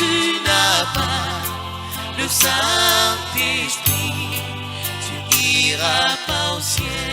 tu n'as pas le Saint-Esprit, tu n'iras pas au ciel.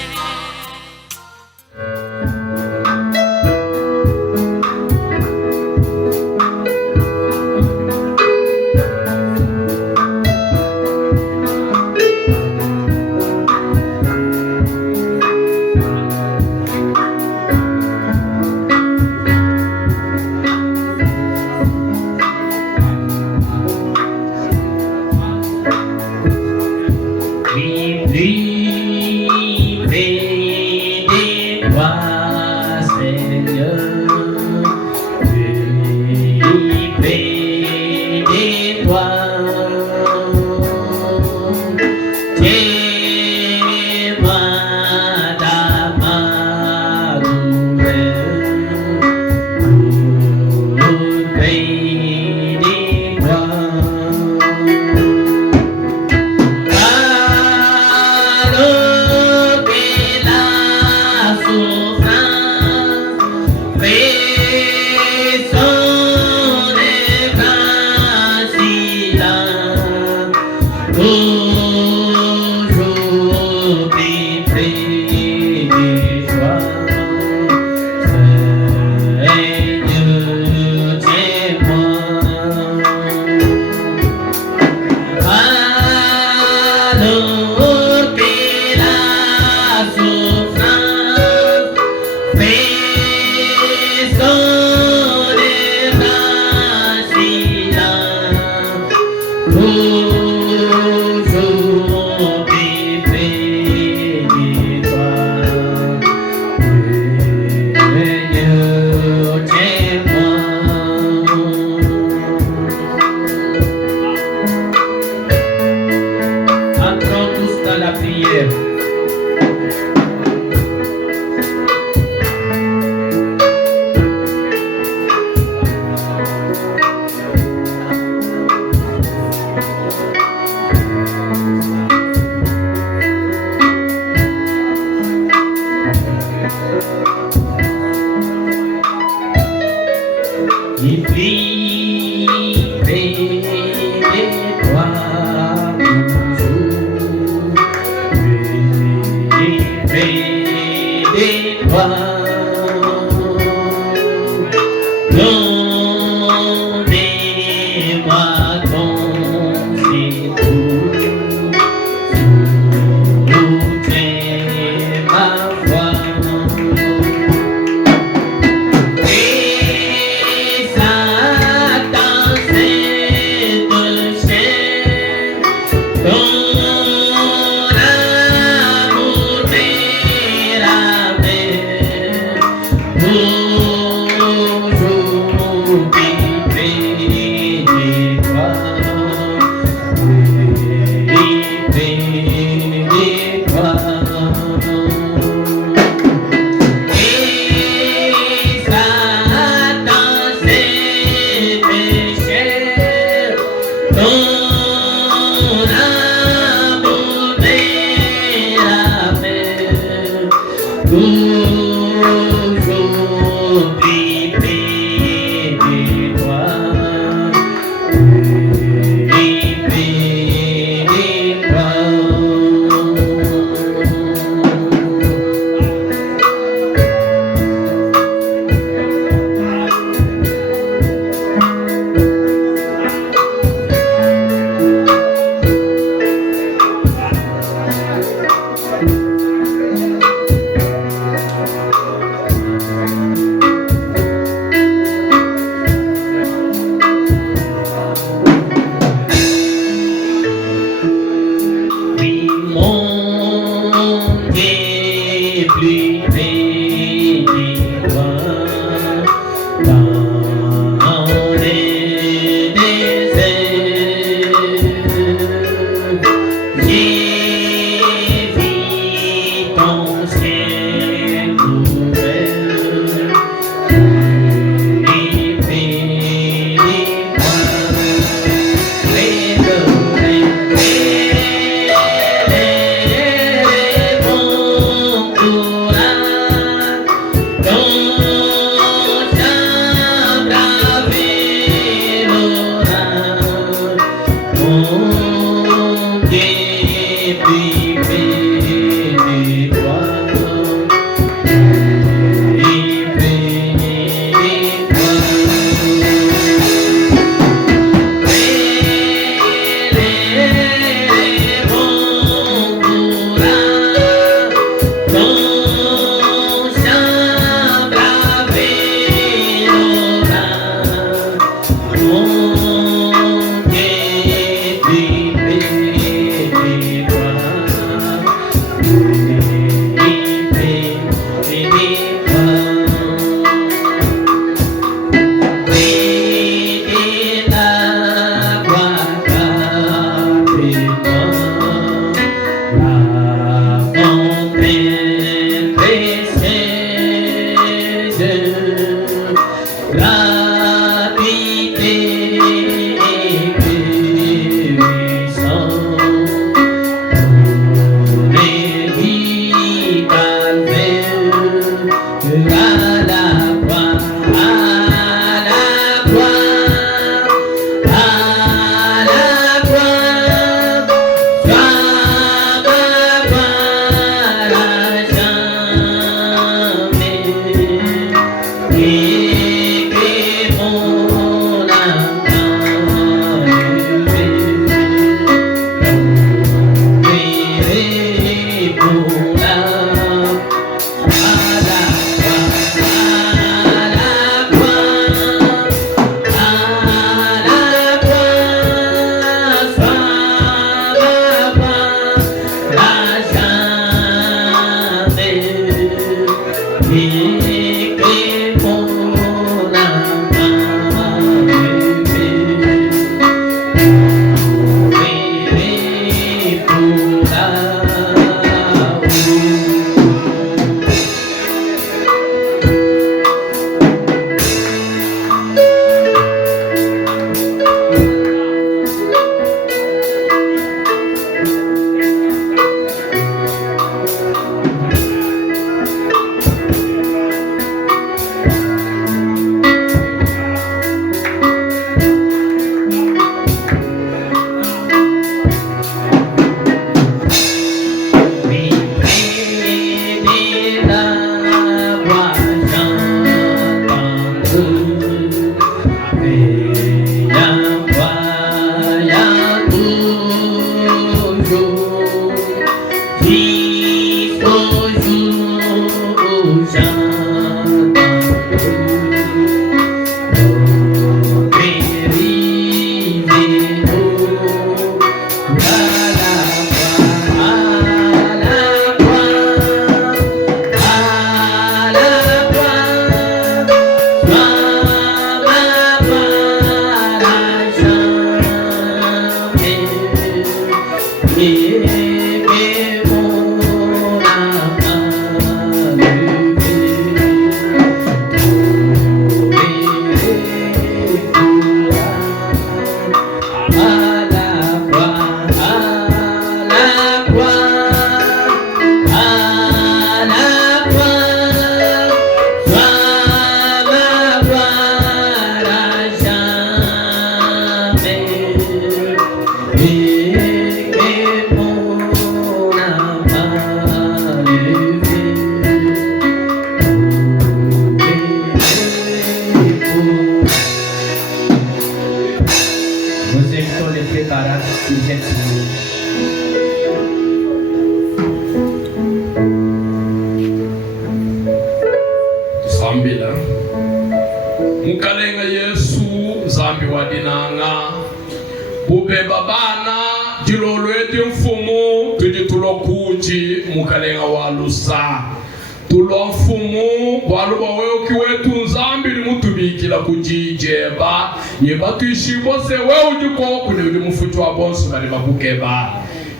Yeba tuishibo se wewe ujiko kune uli mufutu wa bonsu bali bakukeba.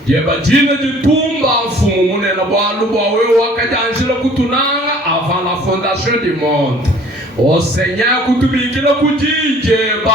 Yeba jina jitumba mfumu mune na walubo wewe wakajanjila kutunanga avant la fondation du monde. O Seigneur kutubikila kujijeba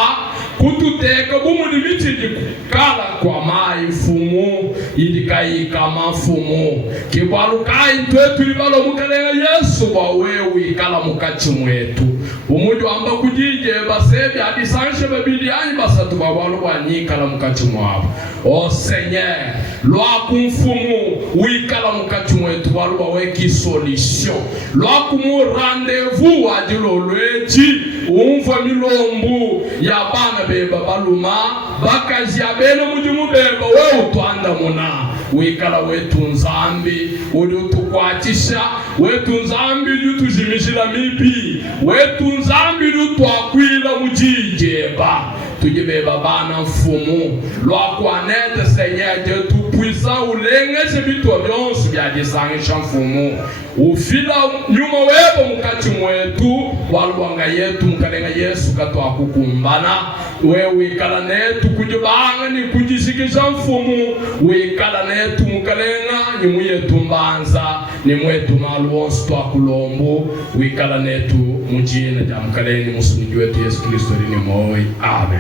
kututeka bumuni mitiji kala kwa mai mfumu ilikai kama mfumu kibalukai ntwetu libalo mukalenga Yesu wa wewe kala mukachi mwetu umudu amba kujijeba sebi adisanshe babiliani basatu bawalu wanyikala mukachi mwabo. O Seigneur lwa kumfumu wikala mukachi mwetu walu waweki solution lwa kumu rendez-vous adilo lwechi umva milombu ya bana beba baluma bakajya beno mujimu beba wewe utwanda muna wikala wetu nzambi uli utukwatisha wetu nzambi utujimishila mipi wetu nzambi utwakwila mujijeba tujibeba bana mfumu lwa kwanete senyeje tupwisa ulengeshe bitu byonsu byagisangisha mfumu ufila nyuma webo mukati mwetu walwanga yetu mukalenga Yesu katwa kukumbana wewe wikala netu kujibanga ni kujishikisha mfumu wikala netu mukalenga ni mwetu mbanza ni mwetu maluonsu twa kulombo wikala netu mujina ja mukalenga musuniji wetu Yesu Kristo ni moi. Amen.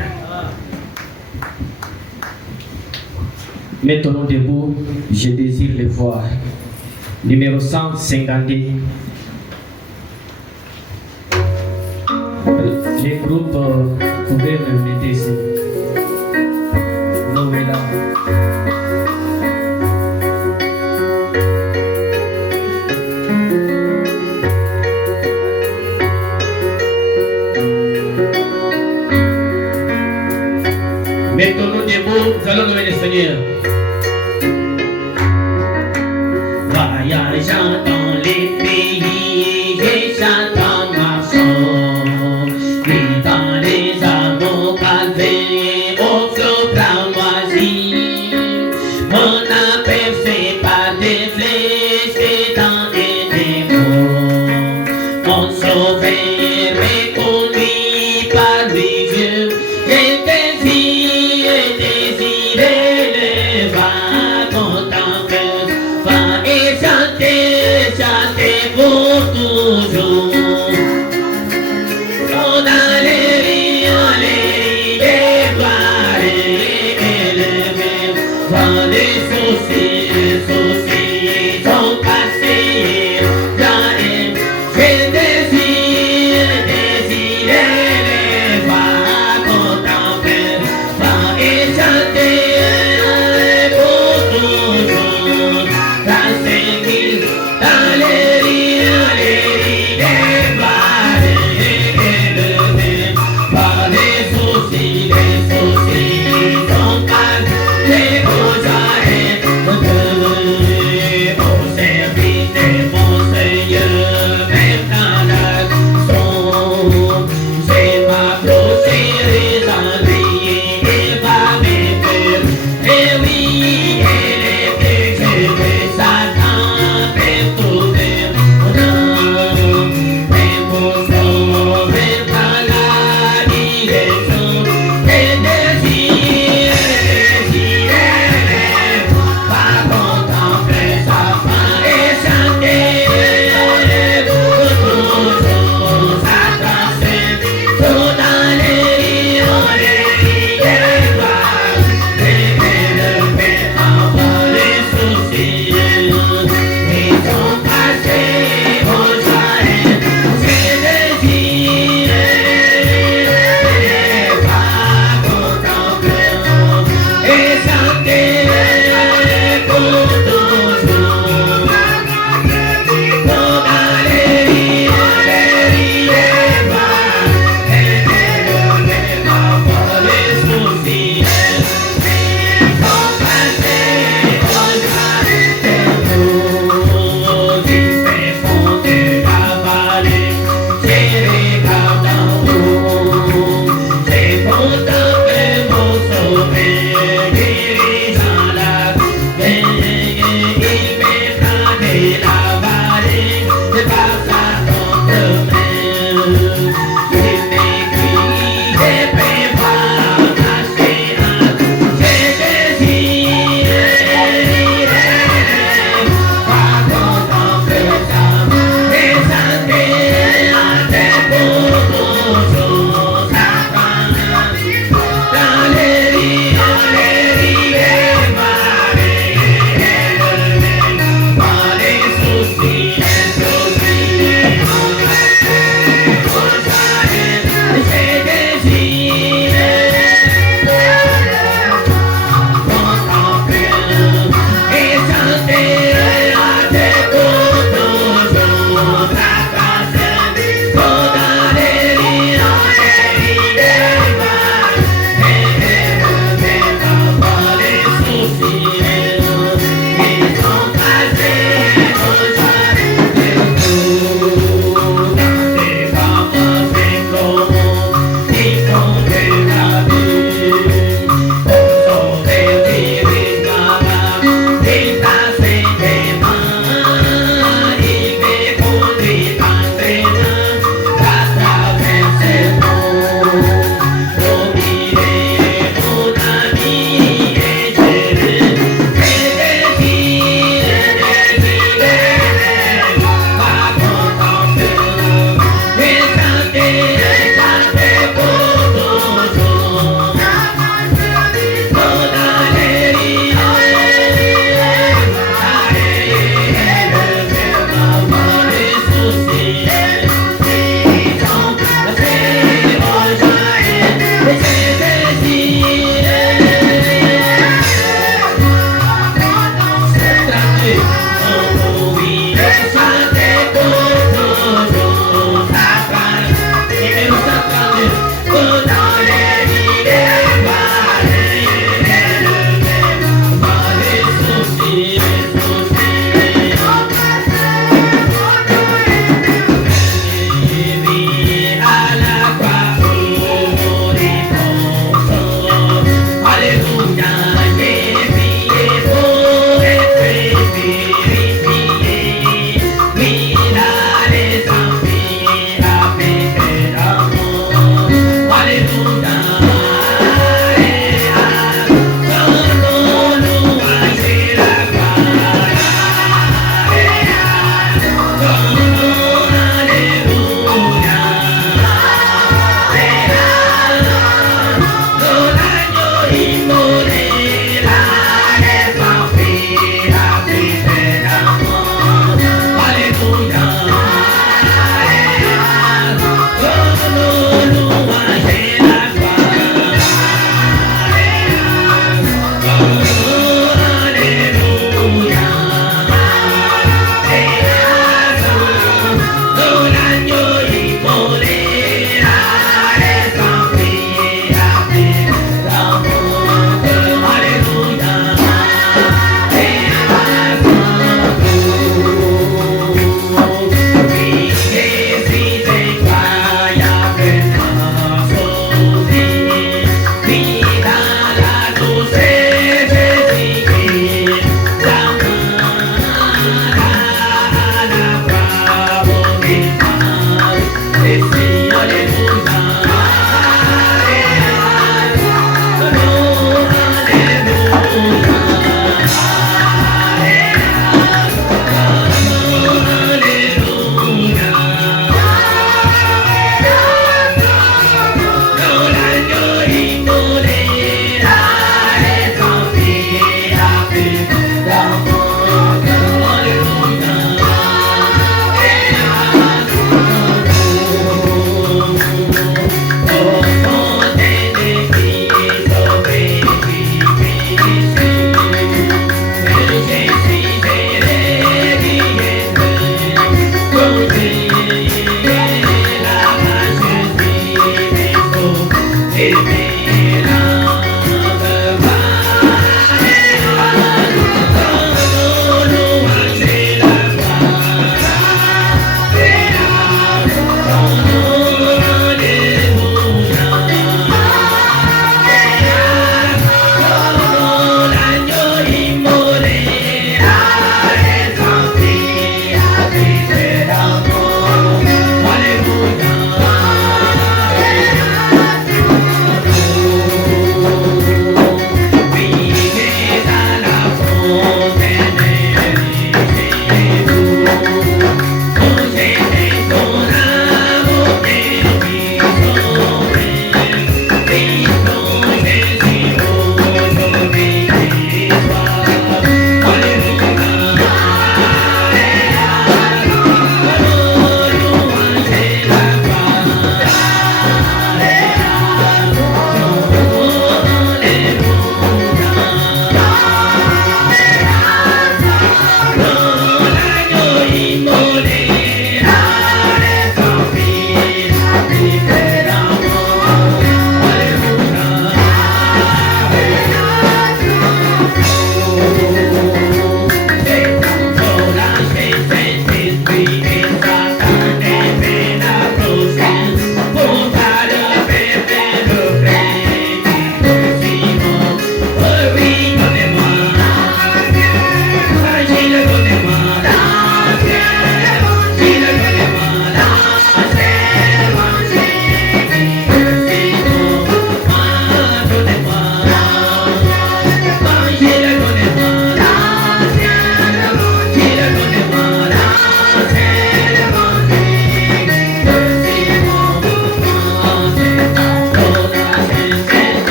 Mettons-nous debout, je désire les voir. Numéro 150. Les groupes, vous pouvez me mettre ici. Noëlla. Mettons-nous debout, nous allons louer le Seigneur. Voyageant dans les pays et chantant ma chanson, puis dans les amours pavés au flot moisi, mon aperçu pas des flèches et dans des démons, mon sauveur est conduit par les yeux. J'ai désiré le va contempler, va et chanter pour toujours. On a les gloires élevées, quand les soucis sont passés, j'ai désiré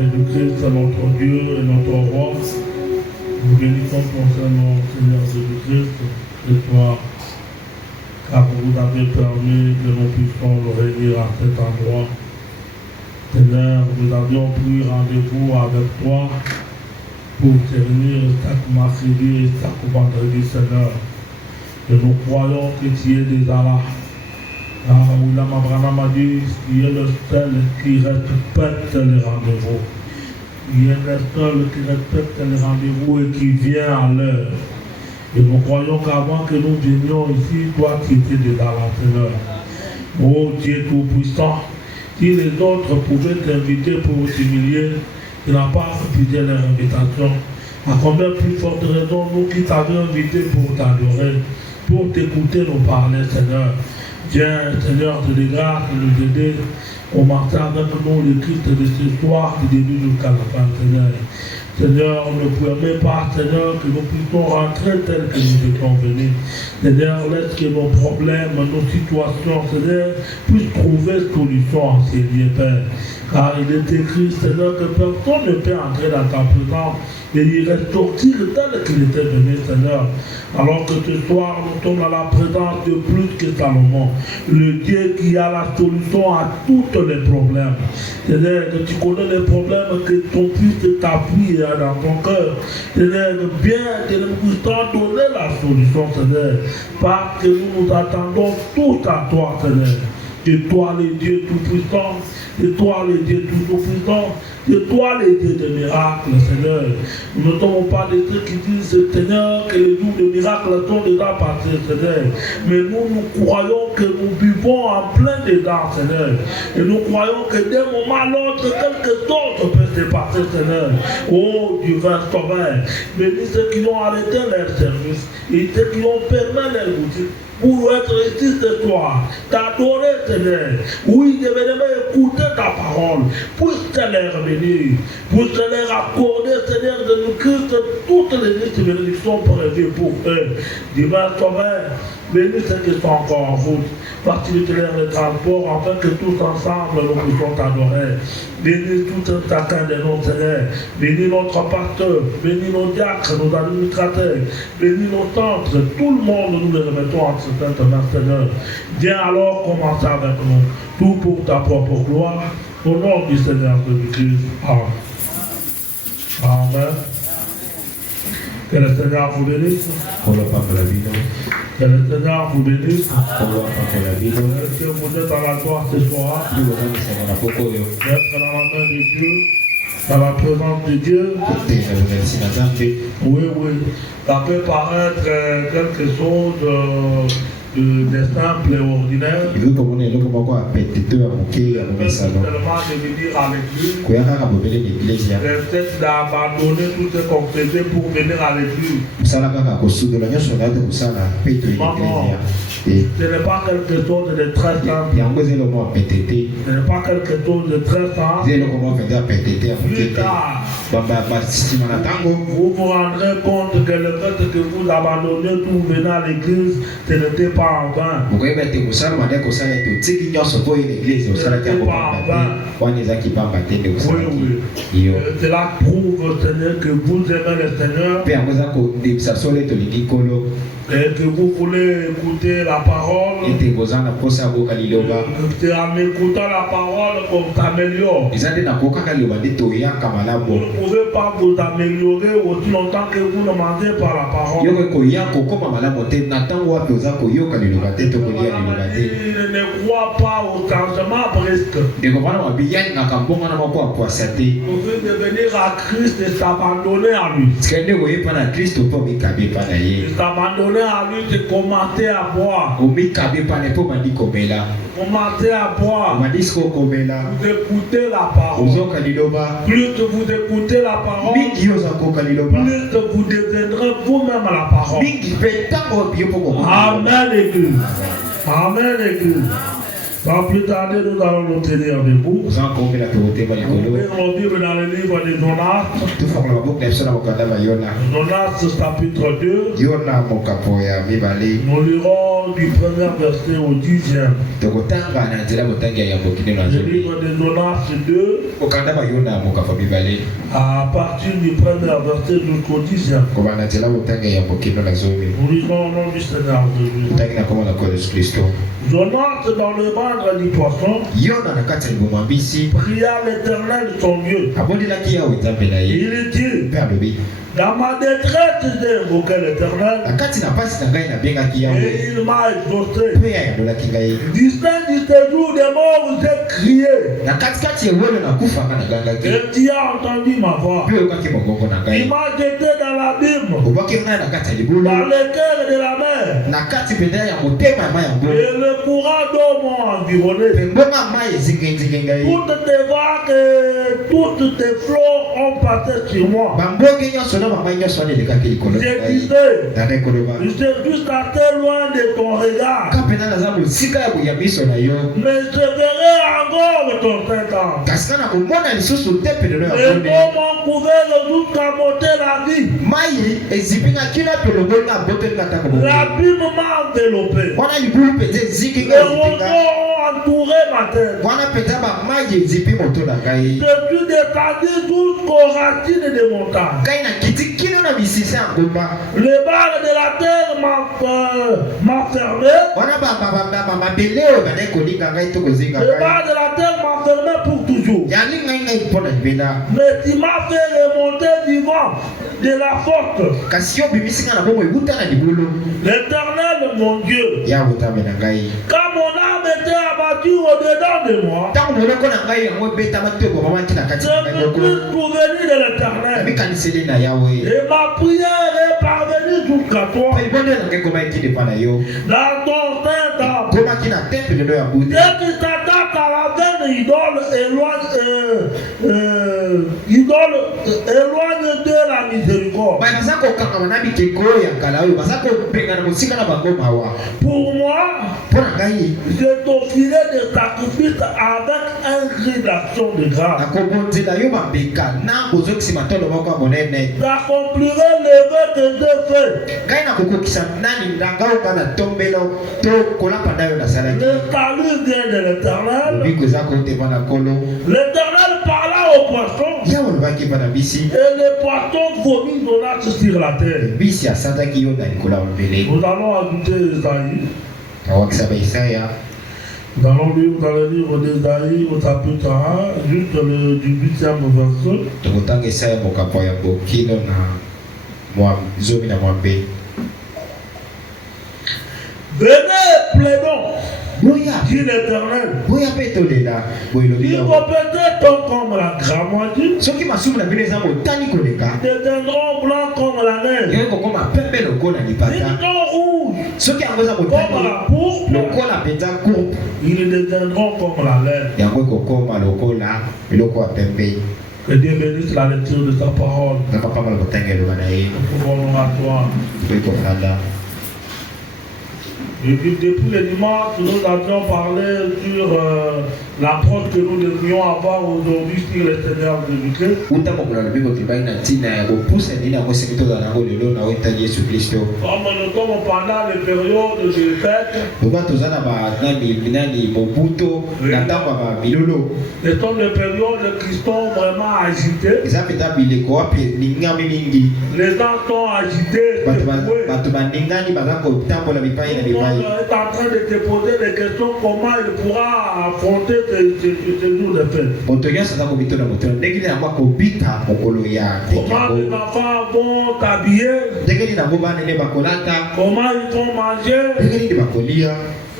Jésus-Christ, notre Dieu et notre roi, nous bénissons ton Seigneur, Seigneur Jésus-Christ, ce soir, car vous avez permis que nous puissions nous réunir à cet endroit. Seigneur, nous avions pris rendez-vous avec toi pour tenir chaque mercredi et chaque vendredi, Seigneur. Et nous croyons que tu es déjà là. Car William Abraham a dit qu'il est le seul qui respecte les rendez-vous. Il est le seul qui respecte les rendez-vous et qui vient à l'heure. Et nous croyons qu'avant que nous venions ici, toi tu étais déjà là, Seigneur. Oh Dieu Tout-Puissant, si les autres pouvaient t'inviter pour t'humilier, tu n'as pas refusé leur invitation. À combien plus forte raison, nous qui t'avions invité pour t'adorer, pour t'écouter nous parler, Seigneur. Viens, Seigneur, te de grâce de nous aider. Commencez avec nous le Christ de ce soir, du début jusqu'à la fin, Seigneur. Seigneur, ne permets pas, Seigneur, que nous puissions rentrer tels que nous étions venus. Seigneur, laisse que nos problèmes, nos situations, Seigneur, puissent trouver solution en ces lieux, Père. Car il est écrit, Seigneur, que personne ne peut entrer dans ta présence et il reste sortir tel qu'il était venu, Seigneur. Alors que ce soir, nous sommes à la présence de plus que Salomon, le Dieu qui a la solution à tous les problèmes. Seigneur, que tu connais les problèmes que ton fils t'appuie dans ton cœur. Seigneur, bien que nous puissions donner la solution, Seigneur, parce que nous attendons tous à toi, Seigneur. De toi, le Dieu Tout-Puissant, de toi, le Dieu Tout-Puissant, de toi, le Dieu des miracles, Seigneur. Nous ne sommes pas des ceux qui disent, Seigneur, que les jours de miracles sont déjà passés, Seigneur. Mais nous croyons que nous vivons en plein dedans, Seigneur. Et nous croyons que d'un moment à l'autre, quelque chose peut se passer, Seigneur. Oh, divin Sauveur, bénis ceux qui ont arrêté leur service et ceux qui ont permis leur boutique pour être ici ce soir, t'adorer, Seigneur. Oui, je vais écouter ta parole, puisse te les revenir, puisse te les accorder, Seigneur, de nous Christ, toutes les listes de bénédictions prévues pour eux. Divin Sauveur, bénis ceux qui sont encore en route, facilite-leur le transport afin que tous ensemble nous puissions t'adorer. Bénis tout un chacun de nos Seigneurs, bénis notre pasteur, bénis nos diacres, nos administrateurs, bénis nos centres, tout le monde nous les remettons en ce Seigneur. Viens alors commencer avec nous, tout pour ta propre gloire, au nom du Seigneur Jésus-Christ. Amen. Amen. Que le Seigneur vous bénisse. Que le Seigneur vous bénisse. Que vous êtes à la gloire ce soir. D'être dans la main de Dieu, dans la présence de Dieu. Oui, oui. Ça peut paraître quelque chose de simple et ordinaire. Seulement de venir à l'église. Peut-être d'abandonner tout ce qu'on faisait pour venir à l'église. Maman, ce n'est pas quelque chose de très simple. Ce n'est pas quelque chose de très simple. Plus tard, vous vous rendrez compte que le fait que vous abandonnez tout venez à l'église, ce n'était pas en vain. Ce n'était pas en vain. Oui. Cela prouve, Seigneur, que vous aimez le Seigneur. Et que vous voulez écouter la parole. En écoutant la parole qu'on t'améliore. Vous ne pouvez pas vous améliorer aussi longtemps que vous ne mangez pas la parole. Je ne crois pas au changement brusque. Vous pouvez devenir à Christ et s'abandonner à lui. S'abandonner à lui, c'est commencer à boire. Commencez à boire. Vous écoutez la parole. Plus vous écoutez la parole, plus vous deviendrez vous-même la parole. Amen, Église. Amen, Église. Sans plus tarder, nous allons nous tenir debout. Sans qu'on la priorité va Nous ouvrons Bible dans le livre de Jonas. tout faut que la boucle est sur la boucle de Yona. Jonas chapitre 2. Yona mon capoya mibali. Nous lirons du premier verset au 10e. Tokotanga na nzela botanga ya bokini na Le nzela. livre de Jonas 2. Okanda ba Yona mon capo mibali. À partir du premier verset jusqu'au 10e. Kwa na nzela botanga ya bokini na nzela. Nous lisons au nom du Seigneur Jésus. Botanga na koma na kwa Yesu Kristo. Jonas dans le ventre du poisson Yona na kati ngoma bisi. pria l'Éternel son Dieu. Abondela ki ya wetambela ye. Il dit, Père Lobi. dans ma détresse, j'ai invoqué l'Éternel Akati na pasi na ngai na benga ki ya we. et il m'a exaucé. Pe ya ndola ki ngai. Distinct du séjour des morts, j'ai crié Na kati ya wewe na kufa na ganga ki. et tu as entendu ma voix. Pe okaki mogongo na Il ngai. m'a jeté dans l'abîme, Obaki ngai na kati ya libulu. dans le cœur de la mer, Na kati penda ya motema ya mai yango. et le courant d'eau m'ont environné. Pembonga mai ezingenzinge ngai. Toutes tes vagues et toutes tes flots ont passé sur moi. Bambonge nyonso na bamai nyonso wana elekaki likolo na Je ngai. disais, Nandai koloba. je suis juste assez loin de ton regard, Ka pena naza mosika ya boya miso na yo. mais je verrai encore ton Saint-Ange. Kasi kana komona lisusu te pelelo ya Les bonde. eaux m'ont couvert jusqu'à m'ôter la vie. Mai ezipinga kina pelongo na bote na tako bongo. L'abîme m'a enveloppé. Wana libulu penza eziki Les ngai roseaux ezipinga. ont entouré ma tête. Wana penza bamai ezipi moto na ngai. Je suis descendu jusqu'aux racines des montagnes. Ngai na kiti kino na misisa ya ngomba. Les barres de la terre m'ont fermé. Wana mabele oyo bandai kolinga ngai to kozinga Les ngai. barres de la terre m'ont fermé pour toujours. Yani ngai mpo na libela. Mais tu m'as fait remonter du vent de la forte. Kasi yo bimisi nga na bongo ewuta na libulu. L'Éternel, mon Dieu, Ya botambe na ngai. quand mon âme était abattue au-dedans de moi, Ntango moloko na ngai yango ebetama te ekomamaki na kati je na ngai me moko. suis souvenu de l'Éternel. Mikaniseli na yawe. Et ma prière est parvenue jusqu'à toi. Mpe libonde na ngai ekomaki depa na yo. Dans ton Saint-Ange. Komaki na temple lelo ya bute. Dès que t'attaques à la veine idole, éloigne de la miséricorde. Baye baza kokangama na bikeko ya kala oyo baza kopengana mosika na bango mawa. Pour moi, Mpo na ngai je t'offrirai des sacrifices avec un cri d'action de grâce. nakobonzela yo bambeka na bozokisima tolo moko ya monene. J'accomplirai le vœu que j'ai fait. Ngai nakokokisa nani ndanga oyo nga na tombelo to kolapanda oyo nasalaki. Le salut vient de l'Éternel. Lobiko eza kotema na nkolo. L'Éternel parla au poisson. Yawe olobaki mpa na bisi. Et le poisson vomit Jonas sur la terre. Bisi asantaki yo na likolo ya mabele. Nous allons ajouter Esaïe. Awakisa baisaya. Nous allons lire dans le livre d'Esaïe au chapitre 1, juste le 18e verset. Tokotanga esaya mokambo ya bokilo na zomi na mwambe. Venez, plaidons, Boya. dit l'Éternel. Boya mpe tolela. Boye lobi Ils yango. vont peut-être comme la gramoisie, Soki masumu na bino eza motani koleka. deviendront blancs comme la neige, Yo kokoma pembe lokola ils lipata. seront rouges Soki yango eza comme motani la pourpre, lokola mpenza courbe. ils deviendront comme la laine. Yango ekokoma lokola biloko ya pembe. Que Dieu bénisse la lecture de sa parole. Na papa mala kotanga eloba na ye. Nous pouvons à toi. Boye kofanda. Et puis, depuis le dimanche, nous avions parlé sur l'approche que nous devrions avoir aujourd'hui sur le Seigneur Jésus-Christ. Uta mokolo lobi kotibai na ntina ya kopusa nini yango soki tozala nango lelo na oyetali Yesu Kristo. Comme nous sommes pendant les périodes de fête, Loba toza na nani mobuto na ntango ya bamilolo. ce sont des périodes qui sont vraiment agitées. Eza mpenza bileko wapi ningami mingi. Les gens sont agités. Bato baningani baza kotambola bipai na Tout le monde bipai. est en train de te poser des questions comment il pourra affronter ce jour de fête. Moto nyonso aza kobitola motolo ndenge nini yango akobika mokolo ya ndenge Comment les yango. enfants vont t'habiller, Ndenge nini yango banene bakolata. comment ils vont manger, Ndenge nini bakolia.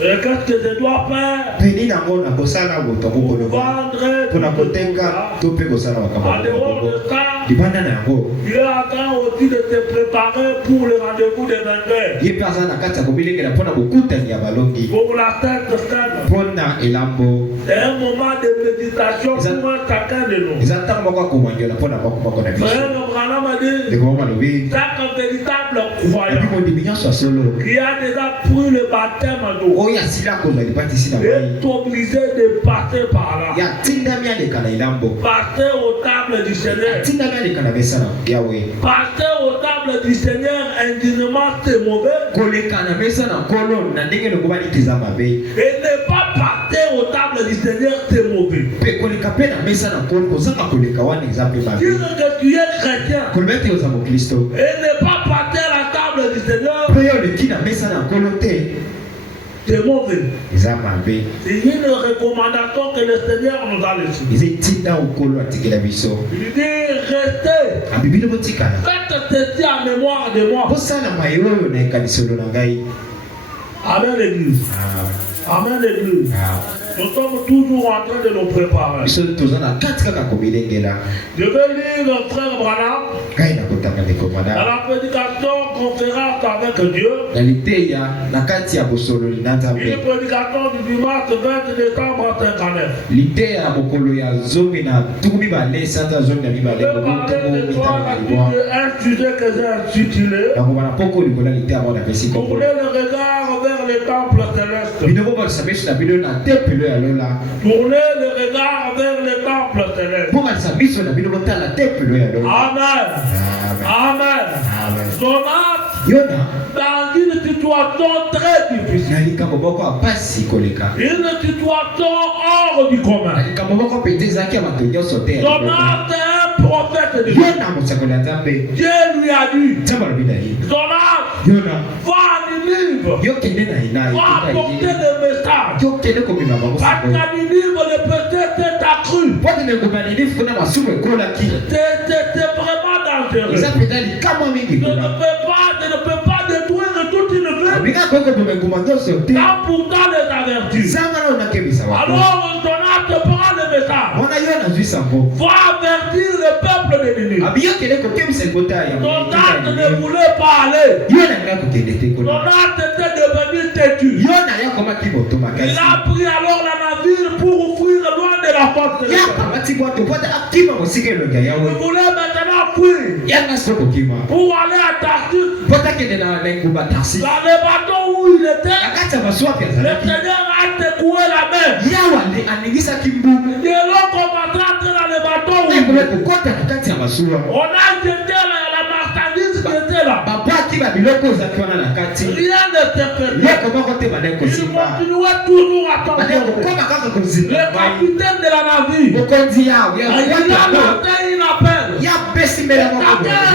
et qu'est-ce que je dois faire Mpe nini yango nakosala moto pour akokoloba. vendre Mpona tout kotenga ça. to mpe kosala En makambo dehors yango. de ça, Libanda na yango. il est en train aussi de te préparer pour le rendez-vous des vainqueurs, Ye mpe aza na kati ya kobilengela mpona bokutani ya balongi. pour la tête sainte. Mpona elambo. C'est un moment de méditation pour chacun de nous. Frère Branham a dit, chaque véritable croyant qui a déjà pris le baptême d'eau est obligé de passer par là. Passer aux tables du Seigneur. Passer aux tables du Seigneur indignement c'est mauvais. Et ne pas passer aux tables du Seigneur c'est mauvais. Dire que tu es chrétien et ne pas passer à la table du Seigneur c'est mauvais. C'est une recommandation que le Seigneur nous a laissée. Il dit restez. Faites ceci en mémoire de moi. Amen l'église. Amen l'église. Nous sommes toujours en train de nous préparer. Je vais lire le frère Branham dans la prédication conférence avec Dieu. Une prédication du dimanche 20 décembre 59. Je vais parler de toi un sujet que j'ai intitulé tourner le regard vers les temples célestes. Tourner le regard vers les temples célestes. Amen. Amen. Jonas, dans une situation très difficile, une situation hors du commun. Jonas est un prophète de Dieu. Dieu lui a dit, Jonas, va à Ninive, va apporter le message. Parce qu'à Ninive, le péché s'est accru. C'est vraiment dangereux. Je ne peux pas détruire toute une ville. Quand pourtant les avertir. Alors Jonas te prend le message. Va avertir le peuple de Ninive. Jonas ne voulait pas aller. Jonas était devenu têtu. Il a pris alors la navire pour ouvrir loin de la porte. Il voulait maintenant fuir pour aller à Tarsus. Dans le bateau où il était, le Seigneur a secoué la mer. Et l'homme commença à entrer dans le bateau où on a jeté la marchandise qui était là. Rien ne s'est fait. Il continuait toujours à tomber. Le capitaine de la navire, il a lancé une appel. Chacun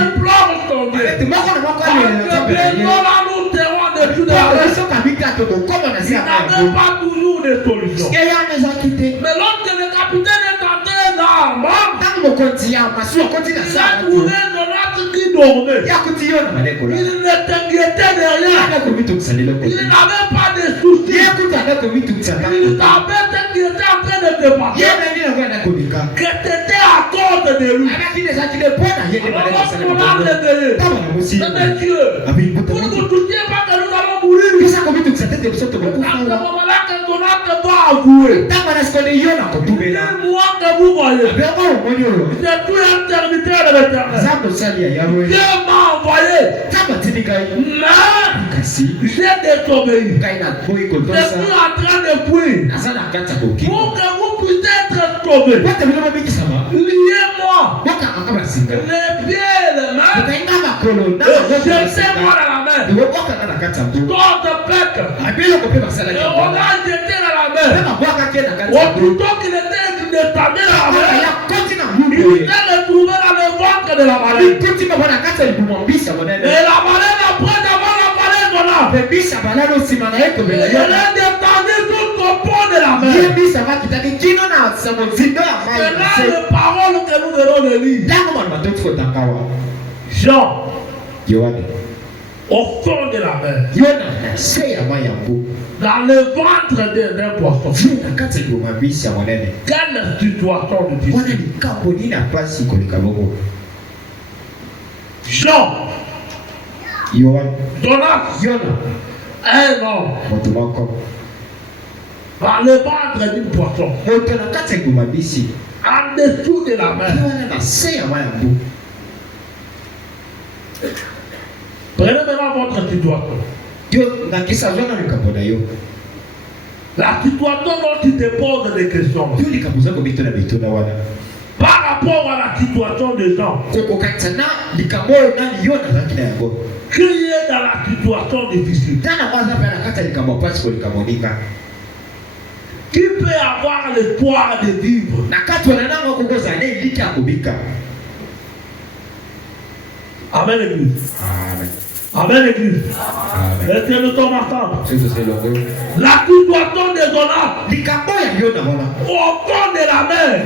implore son Dieu. Nous terrons de tout. Il n'avait pas toujours de solution. Mais lorsque le capitaine est entré dans il a trouvé Jonas qui dormait. Il ne t'inquiétait de rien. Il n'avait pas de soucis. Il savait ce qui était en train de se passer. Que c'était à cause de lui. Alors on l'a réveillé. C'est Dieu. Vous ne vous doutiez pas que nous allons mourir. À ce moment-là que Jonas va avouer. Moi que vous voyez. C'est tout un serviteur de l'Éternel. Dieu m'a envoyé. Mais j'ai désobéi. Je suis en train de fuir. Pour que vous puissiez être sauvés. Liez-moi les pieds, les mains. Jetez-moi dans la mer. Dans le pec. Et on a jeté dans la mer. Aussitôt qu'il était descendu dans la mer, il s'est retrouvé dans le ventre de la baleine. Et la baleine, après d'avoir la baleine de là, elle est descendue jusqu'au pont de la mer. C'est là les paroles que nous venons de lire. Jean, au fond de la mer, dans le ventre d'un poisson. Quelle situation difficile. Jean, Jonas, un homme Par le ventre d'une poisson. En dessous de la mer. Prenez maintenant votre situation. La situation dont tu te poses des questions. Par rapport à la situation des gens. Qui est dans la situation difficile? Qui peut avoir l'espoir de vivre? Amen l'église. Amen l'église. Est-ce que nous sommes ensemble? La situation des honneurs au fond de la mer,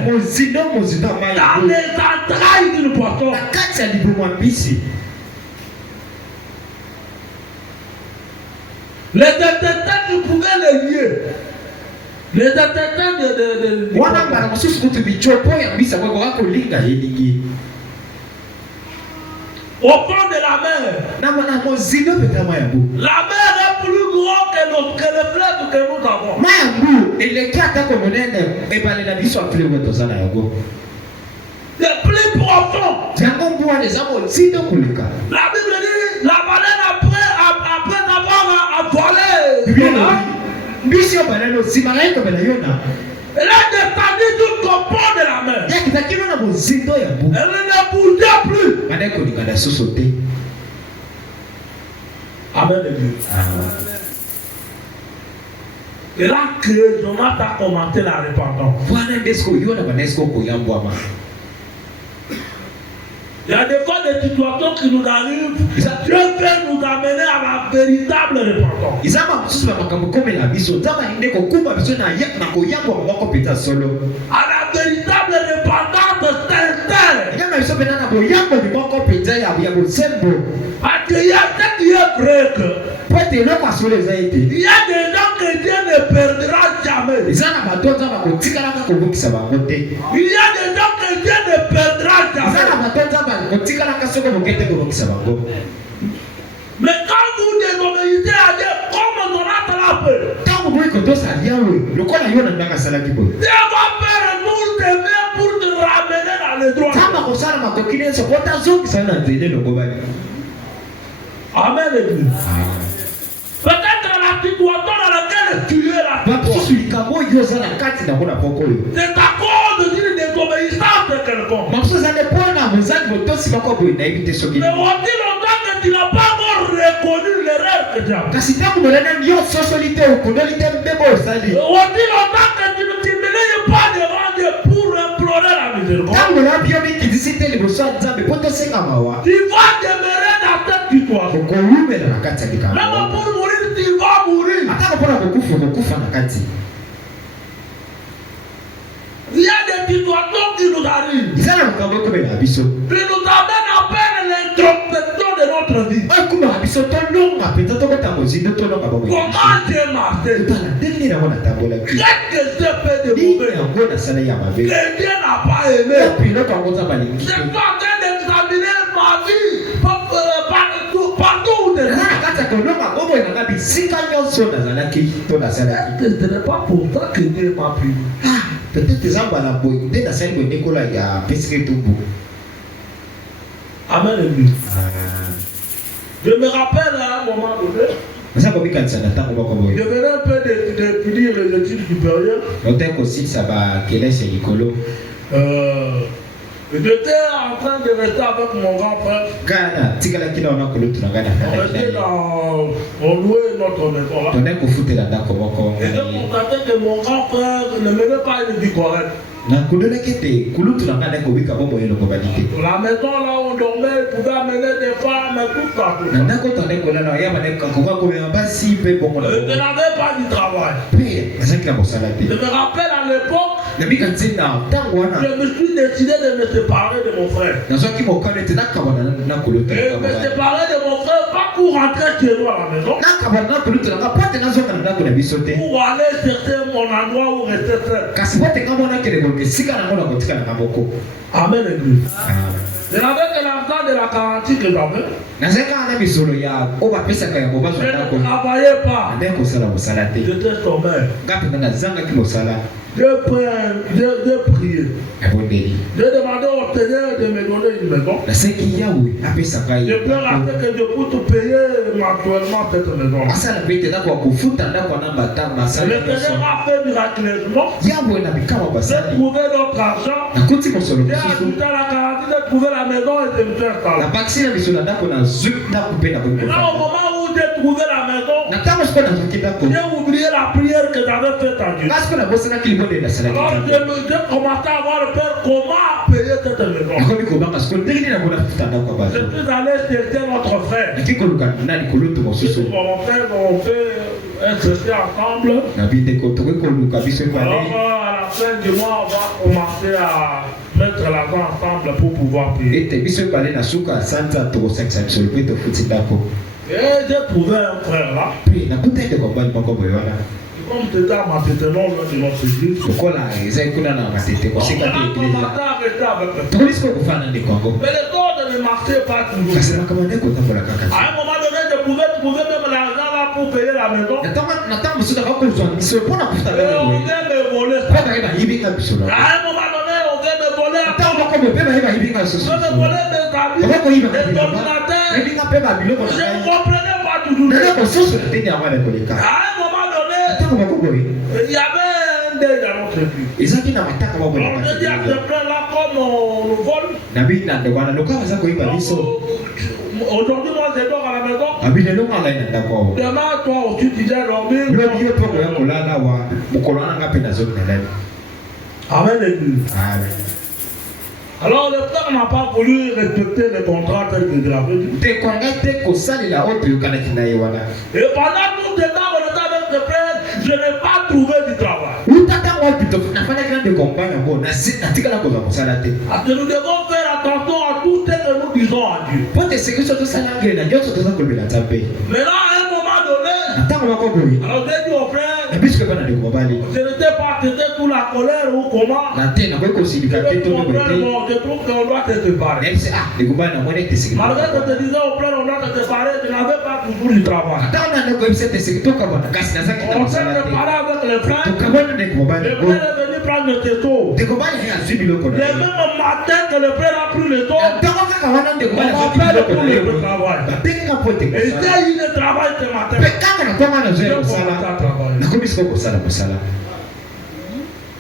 dans les entrailles d'une poisson. Les intestins, tu pouvais les lier. Les intestins de au fond de la mer. La mer est plus grande que le fleuve que nous avons. C'est plus profond. La Bible dit la baleine après avoir avalé, elle a descendu jusqu'au fond de la mer. Elle ne bougeait plus. Amen. Et là que Jonathan a commenté la repentance. Il y a des fois des situations qui nous arrivent. Dieu veut nous amener à la véritable repentance. À la véritable repentance sincère. Parce qu'il y a ce qui est grec. Il y a des gens que Dieu ne perdra jamais. Il y a des gens que Dieu ne perdra jamais. Mais quand vous désobéissez à Dieu, comme on a attrapé, Dieu va faire un tour de main pour te ramener dans le droit. Amen l'église. Peut-être la situation dans laquelle tu es là. C'est à cause d'une désobéissance de quelqu'un. Mais on dit longtemps que tu n'as pas encore reconnu l'erreur que tu as. On dit longtemps que tu ne t'humilies pas devant Dieu pour implorer la miséricorde. Tu vas demeurer dans cette situation. Même pour mourir, tu vas mourir. Il y a des situations qui nous arrivent. Qui nous amènent à peine l'introspection de notre vie. Comment j'ai marché? Qu'est-ce que j'ai fait de mauvais? Que Dieu n'a pas aimé. Je suis en train d'examiner ma vie partout où je suis. Ce n'est pas pour ça que Dieu m'a pris. Peut-être que ça va la boîte. Dès la scène où Nicolas y a pesqué tout beau. Amen l'église. Je me rappelle à un moment donné. Mais ça comme quand ça n'attend pas comme je venais un peu de finir les études supérieures. L'auteur aussi ça va quel est Nicolo. J'étais en train de rester avec mon grand frère. On louait notre maison là. Et je constatais que mon grand frère ne menait pas une vie correcte. La maison là où on dormait, il pouvait amener des femmes et tout ça. Je n'avais pas du travail. Je me rappelle à l'époque, je me suis décidé de me séparer de mon frère. Et me séparer de mon frère, pas pour rentrer chez nous à la maison. Pour aller chercher mon endroit où rester seul. Amen l'église. Je n'avais que l'argent de la garantie que j'avais. Je Je ne travaillais pas. J'étais sommaire. J'ai prié. J'ai demandé au Seigneur de me donner une maison. Je peux rappeler que je peux te payer mensuellement cette maison. Le Seigneur a fait miraculeusement. J'ai trouvé notre argent. J'ai ajouté à la garantie de trouver la maison et de me faire installer. Maintenant, au moment où j'ai trouvé la maison, j'ai oublié la prière que j'avais faite à Dieu. Alors j'ai commencé à voir le Père comment payer cette maison. Je suis allé chercher notre frère. Mon frère, on fait un ceci ensemble. Alors à la fin du mois, on va commencer à mettre l'argent ensemble pour pouvoir payer. Et j'ai trouvé un frère là. Comme c'était à ma tête, non, de notre église. Mais le temps ne marchait pas toujours. À un moment donné, je pouvais trouver même l'argent là pour payer la maison. Et on vient me voler. À un moment donné, on vient me voler. On vient me voler mes habits, mes ordinateurs. Je ne comprenais pas toujours. À un moment donné, il y avait un deuil dans notre église. On me dit à ce frère-là, comme on nous vole. Aujourd'hui, moi, je dors à la maison. Demain, toi aussi, tu viens dormir. Amen, l'église. Alors, le père n'a pas voulu respecter les contrats tels que je l'avais dit. Et pendant tout ce temps, on était avec ce frère, je n'ai pas trouvé du travail. Nous devons faire attention à tout ce que nous disons à Dieu. Maintenant, à un moment donné, alors j'ai dit au frère, je n'étais pas, c'était pour la colère ou comment. Je trouve qu'on doit se séparer. Malgré que je disais au frère, on doit se séparer, je n'avais pas toujours du travail. On s'est séparé avec les frères. Le frère est venu prendre le teto. Le même matin que le frère a pris le teto, on m'appelle pour le travail. Et j'ai eu le travail ce matin. Je commence à travailler.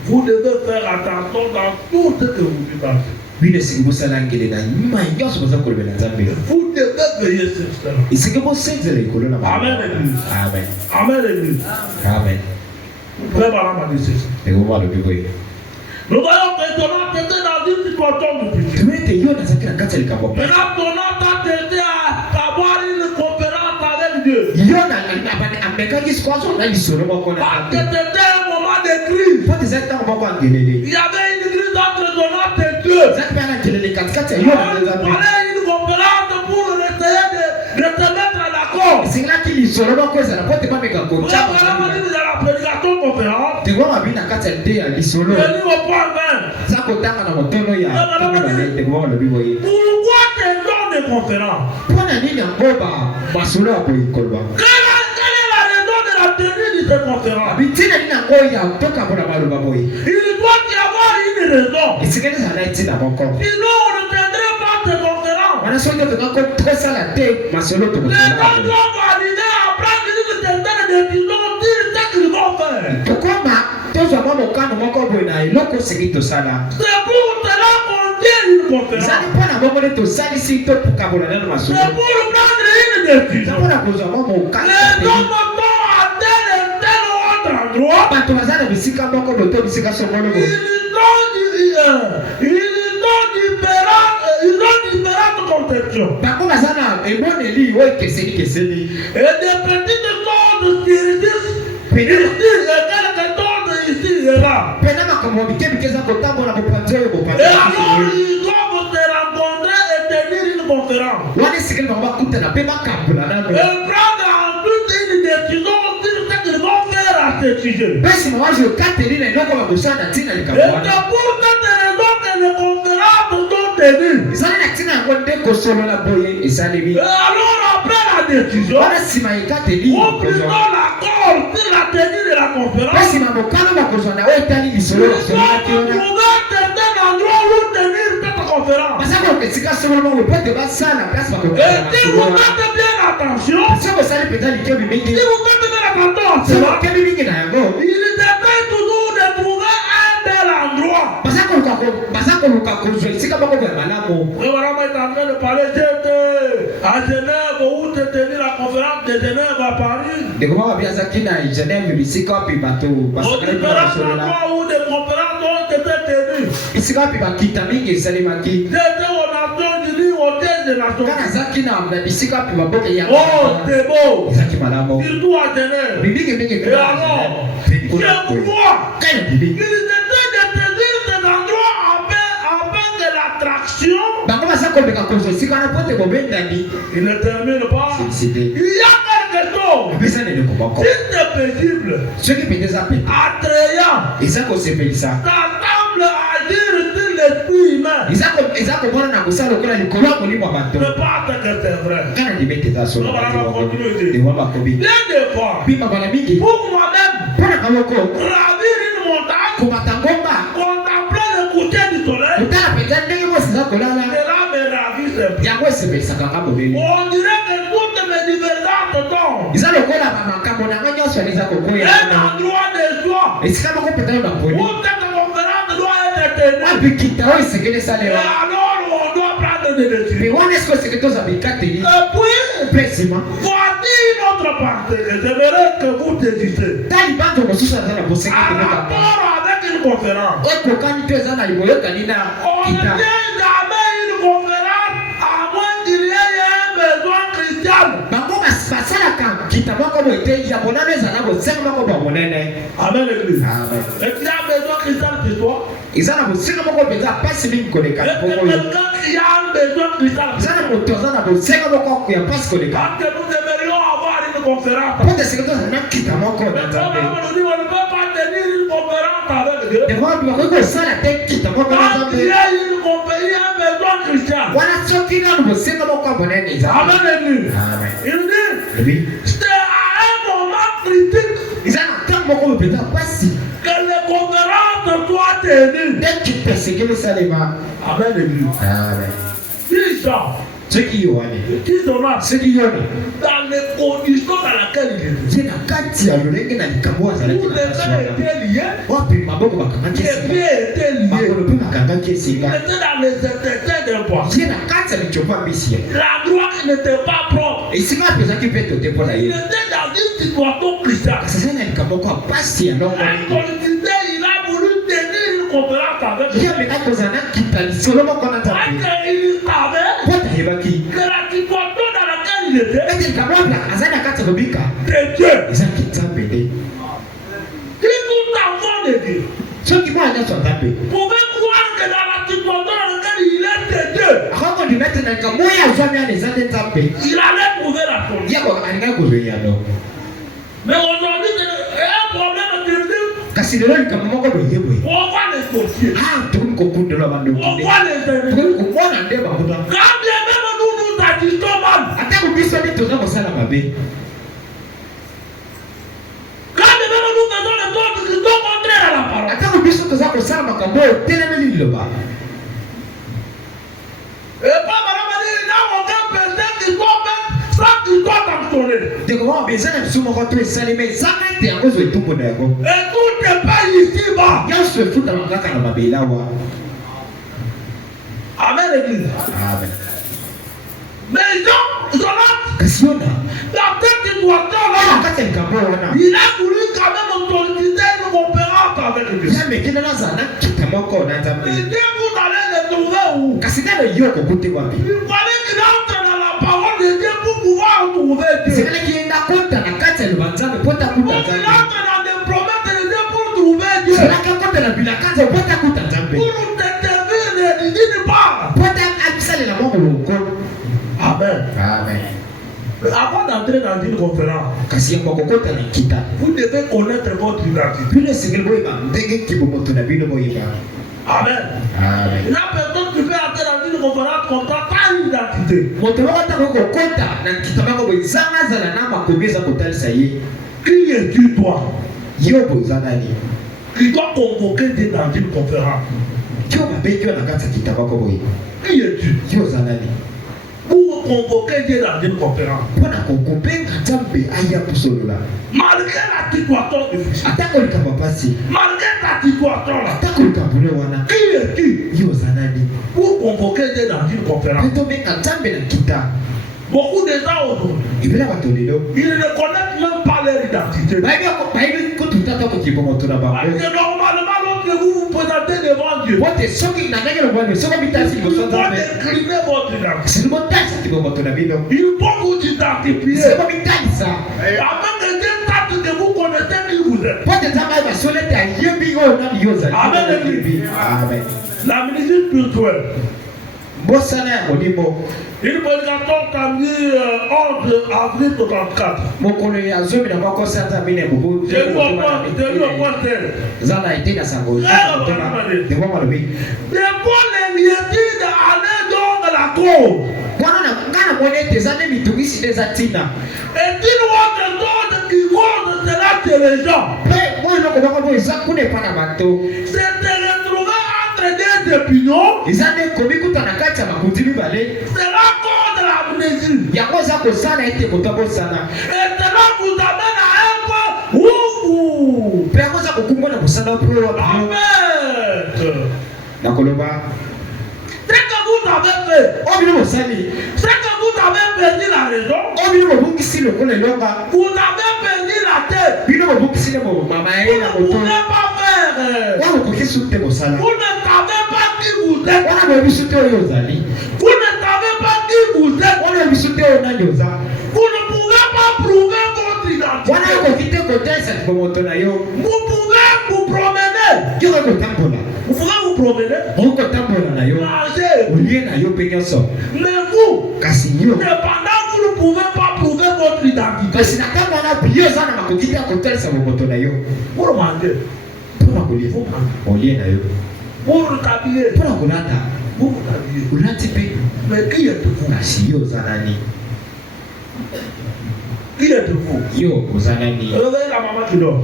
Vous devez faire attention dans tout ce que vous dites. Vous devez veiller sur cela. Amen, l'église. Amen, l'église. Frère Baram a dit ceci. Nous voyons que Jonathan était dans une situation de péché. Maintenant, Jonathan a été à avoir une conférence avec Dieu. Parce que c'était un moment de crise. Il y avait une crise entre Jonathan et Dieu. Il fallait une conférence pour essayer de se mettre d'accord. La prédication conférence. Venu au point 20. Pourquoi tes dons de conférence? Quelle est la raison de la tenue de cette conférence? Il doit y avoir une raison. Sinon, on ne tiendrait pas cette conférence. Les gens doivent arriver à prendre une certaine décision, dire ce qu'ils vont faire. C'est pour cela qu'on tient une conférence. C'est pour prendre une décision. Les hommes vont à tel autre endroit. Ils ont différentes conceptions. Et des petites choses spiritistes. Ici et là. Et alors ils doivent se rencontrer et tenir une conférence. Et prendre ensuite une décision sur ce qu'ils vont faire à ce sujet. Et c'est pour cette raison que les conférences sont tenu. Ils allaient la tina ngonde kosolo la boye et ça les Et alors après la décision, Wana sima ikateli. on prit l'accord sur la tenue de la conférence. Basi mabokano bakozona wetali Ils lisolo ont la solo trouvé un endroit où tenir cette conférence. Basako kesika solo mo pote basala place Et si vous faites bien attention, Sako sali petali kebi mingi. si vous faites bien attention à Sako cela, kebi mingi na yango. il était toujours de trouver un bel endroit. Basako luka kozwe sika bako vya malamu. Et voilà, moi, est en train de parler, j'étais à Genève où te tenir la conférence de Genève à Paris. Ndeko mama biasa kina Genève bisika wapi bato Aux basakali différents basolo la. endroits où des conférences ont été tenues. Bisika wapi bakita mingi esalemaki. J'étais aux Nations Unies, au Hôtel des Nations Kana Unies. zaki na bisika wapi baboke ya. Oh, c'est beau. Ezaki malamu. Surtout à Genève. Bibi mingi Et alors, je crois Kana bibi. qu'il était de tenir ces endroits afin de l'attraction. Bango basako beka kozwe sika na pote kobendani. Il ne termine pas. C'était. Il y a quelque chose. Bisa nene kobako. Si c'est paisible, Ce qui peut être appelé. attrayant, Ezako sepelisa. ça semble agir sur l'esprit humain. Ezako mona na kusala kola likolo ya molimo ya bato. Ne pas que c'est vrai. Kana dibete za solo. Non, voilà, continuez. De waba kobi. Bien des fois, Bima bana mingi. pour moi-même, Pona kamoko. gravir une montagne, Kumata ngomba. contempler le coucher du soleil, Utala peta ndenge mosi za kolala. cela me ravit un peu. Yango esepelisa kaka bobeli. On dirait que toutes mes divergences tombent. Eza lokola bamakambo na nga nyonso eza kokoya. Un endroit de joie Esika moko peta yo baponi. où cette conférence doit être tenue. Wapi kita oyo esekeli Et esalema. alors, on doit prendre des Pe décisions. wana esiko eseke toza bikateli. Et puis, Mpe nsima. voici une autre partie que j'aimerais que vous désistez. Tali banzo mosusu aza na bosenga En koyoka. rapport avec une conférence. Ekokani to eza na liboyokani na On ne kita. tient jamais une conférence à moins qu'il y ait un besoin crucial. Bango basalaka kita moko boye te ya monano ezala bosenga moko bwa monene. Amen, l'église. Amen. Et tu as besoin crucial chez toi. Eza na bosenga moko mpenza pasi mingi koleka Et bongo oyo. quelqu'un qui a un besoin crucial. Eza na moto aza na bosenga moko ya pasi koleka. Quand que nous devrions avoir une conférence. Po te seke toza na kita moko na Mais comme nzambe. on nous dit, on ne peut pas tenir une conférence avec Dieu. Ndeko wapi bakoki kosala te kita moko na Quand il y nzambe. a une compagnie, un besoin crucial. Wana soki nanu bosenga moko ya monene eza. Amen, l'église. Amen. Il dit, Ebi. c'est à un moment critique Eza na ntango moko mpenza pasi. que les conférences soient tenues. Nde kita esekeli esalema. Amen, l'église. Amen. Dis ça. Soki yo wane. Dis Thomas, Soki yoni. dans les conditions dans lesquelles il était. Ye na kati ya lolenge na likambo azalaki Tous na les kati gens wana. étaient liés. Wapi maboko bakangaki Les esinga. pieds étaient liés. Makolo mpe bakangaki Il esinga. était dans les intestins d'un poisson. Ye na kati ya lichopo ya mbisi ye. L'endroit qui n'était pas propre. Esika apesaki mpe tote mpo na Il ye. était dans une situation cruciale. kasi aza na likambo moko ya pasi ya ndongo Un politicien, il a voulu tenir une conférence avec ye ameka kozala na kita lisolo moko na parce nzambe qu'il savait mpo tayebaki que la situation dans laquelle il était, ete likambo wana aza na kati ya kobika de Dieu. eza kinzambe nde Si tout enfant de Dieu soki mwana nyonso ya nzambe pouvait croire que dans la situation dans laquelle il est de Dieu, akokondima ete na likambo oyo azwami ana eza nde nzambe il allait trouver la solution. ye alingaki kozwa eyano Mais aujourd'hui, c'est un problème de Dieu. kasi lelo likambo moko boye boye Pourquoi les sorciers? tokomi kokundelwa bandoki nde Pourquoi les ennemis? tokomi komona nde bakuta Quand bien même nous agissons mal, ata biso nde toza kosala mabe quand bien même nous faisons les choses qui sont contraires à la parole, ata biso toza kosala makambo oyo telemeli liloba et pas madame dit, il n'y a aucun péché qui soit fait sans qu'il soit sanctionné. ndeko moko beza na biso moko to esalemi ezanga ete yango ozwa etumbu na yango Et tout est pas ici-bas. nyonso efutama kaka na mabele awa Amen, l'église. amen Mais Jonathan, kasi yona dans cette na situation-là, kati ya likambo wana il a voulu quand même solliciter une conférence avec Dieu. ya mekena nazala na kita moko na Mais nzambe Dieu, vous allez le trouver où? kasi nano yo okokute wapi Il fallait qu'il entre dans la parole de Dieu pour pouvoir trouver Dieu. esekalaki ye ndakota na kati ya liloba nzambe mpo takuta Pour qu'il nzambe entre dans des promesses de Dieu pour trouver Dieu. selaki akota na bilakati mpo takuta nzambe Pour te servir d'une part. mpo abisalela moko loko Amen. amen Mais avant d'entrer dans une conférence, kasi yango akokota na kita vous devez connaître votre identité. bino esengeli boyeba ndenge kibo moto na bino boyeba Amen. amen La personne qui peut entrer dans une de conférence comme ça, t'as une identité. Qui es-tu toi? Qui doit convoquer Dieu dans une conférence? Qui es-tu? Pour convoquer Dieu dans une conférence. Malgré la situation difficile. Malgré ta situation là. Qui es-tu? Pour convoquer Dieu dans une conférence. Beaucoup de gens aujourd'hui, ils ne connaissent même pas leur identité. Normalement, lorsque vous vous présentez devant Dieu, vous devez décliner votre identité. Il faut vous identifier. Avant que Dieu sache que vous connaissez qui vous êtes. Amen. La ministre spirituelle. Il prédicateur samedi 11 avril 64. J'ai lu au conseil. Devant les liétudes allaient donc la cause. Et une autre chose qui cause cela chez les gens. C'est de retrouver entre des opinions. Cela cause de l'amnésie. Et cela vous amène à un peu où Amen. C'est que vous avez fait. C'est que vous avez perdu la raison. Vous avez perdu la tête. Vous ne pouvez pas faire. Vous ne savez pas qui vous êtes. Vous ne savez pas qui vous êtes. Vous ne pouvez pas prouver votre identité. Vous pouvez vous promener. Vous pouvez vous promener. Manger. Mais vous, cependant, vous ne pouvez pas prouver votre identité. Pour manger. Pour t'habiller. Pour t'habiller. Mais qui êtes-vous? Qui êtes-vous? Réveillez la maman qui dort.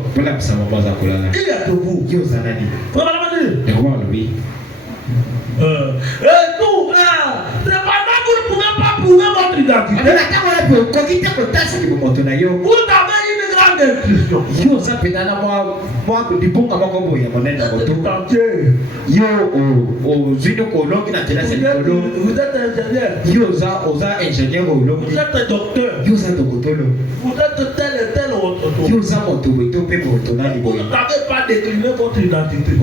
Qui êtes-vous? Et tout, c'est pendant que vous ne pouvez pas prouver votre identité. Vous avez une grande intuition. Vous êtes ingénieur. Vous êtes docteur. Vous êtes tel et tel autre. Vous n'avez pas décliné votre identité. Je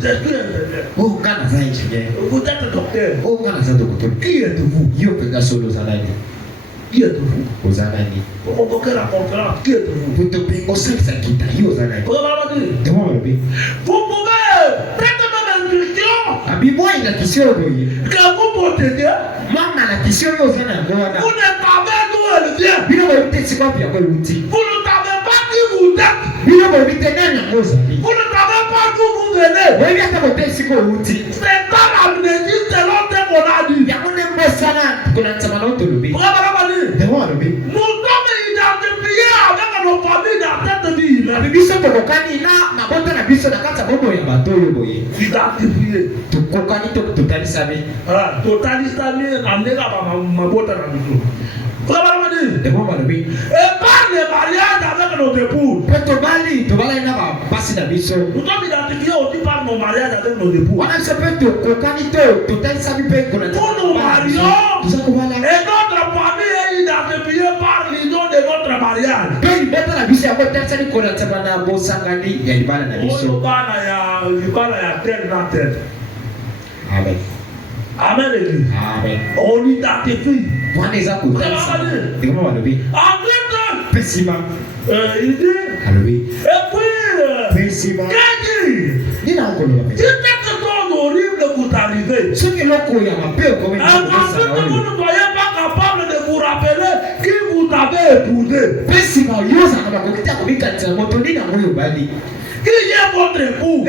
suis ingénieur. Vous êtes docteur. Qui êtes-vous? Qui êtes-vous? Pour convoquer la conférence, qui êtes-vous? Vous pouvez prendre même intuition que vous possédez. Vous ne savez d'où elle vient. Vous ne savez pas qui vous êtes. Vous ne savez pas d'où vous venez. C'est dans l'amnésie selon ce qu'on a dit. Nous sommes identifiés avec nos familles dans cette vie. Identifiés. Totaliste, amenez la mabota dans le dos. Et par les mariages avec nos épouses. Nous sommes identifiés aussi par nos mariages avec nos épouses. Pour nous marions, et notre famille est identifiée par l'union de notre mariage. Amen. Amen. On identifie. Il dit. Et puis, si cette chose horrible vous arrive, vous ne soyez pas capable de vous rappeler qui vous avez épousé. Qui est votre époux?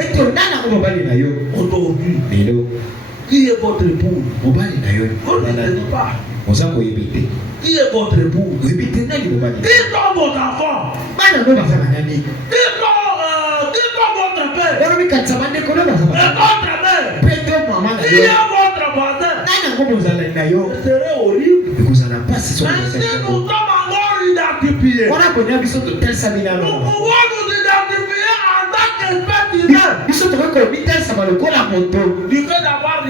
Aujourd'hui, votre épouse? mobali na yo Vous ne savez pas. oza koyebite Qui est votre épouse? oyebite nani mobali Qui sont vos enfants? bana no baza banani Qui sont votre père? olobi kanisa bandeko no baza Et banani votre mère? mpe to mama na Qui yo est votre voisin? nani yango bozalani na yo Ce serait horrible. ekozala mpasi so Mais si nous sommes encore identifiés, wana konia biso totelisa nous bilalo pouvons nous identifier en tant qu'espèce humaine. biso tokoki kobitelisama lokola moto Du fait d'avoir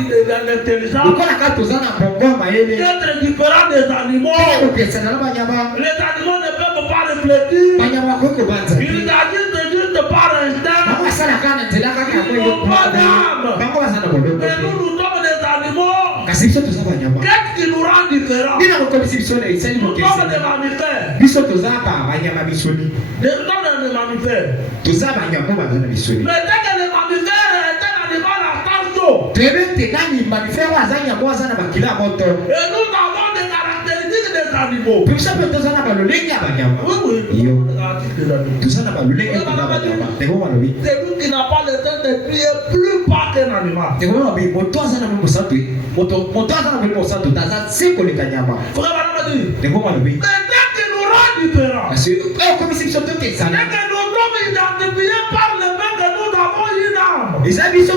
l'intelligence, lokola kaka toza na bongo ya mayele d'être différent des animaux. kopesana na banyama Les animaux ne peuvent pas réfléchir. banyama bakoki kobanza Ils agissent juste par instinct. bango basalaka na nzela kaka Ils n'ont pas d'âme. bango baza na boloko Mais nous, nous sommes des animaux. kasi biso toza banyama Qu'est-ce qui nous rend différents? ndina kokomisi biso na esali Nous sommes des mokeseni mammifères. biso toza banyama bisoni Nous sommes des mammifères. toza banyama baza na bisoni Mais dès que les mammifères étaient un animal à temps chaud, toyebi ete nani mamifere aza nyama aza na makila ya moto et nous avons des caractéristiques des animaux. mpe biso mpe toza na balolenge ya banyama Oui, oui, Yo. des caractéristiques des animaux. toza na balolenge ya banyama ndenge balobi C'est lui qui n'a pas le temps de prier plus pas qu'un animal. ndenge balobi moto aza na mwe mosantu moto aza na mwe mosantu aza se koleka nyama Frère Madame dit, ndenge balobi mais dès que nous rend différents, kasi okomisi biso tokesana dès que nous sommes identifiés par le fait que nous avons une âme, eza biso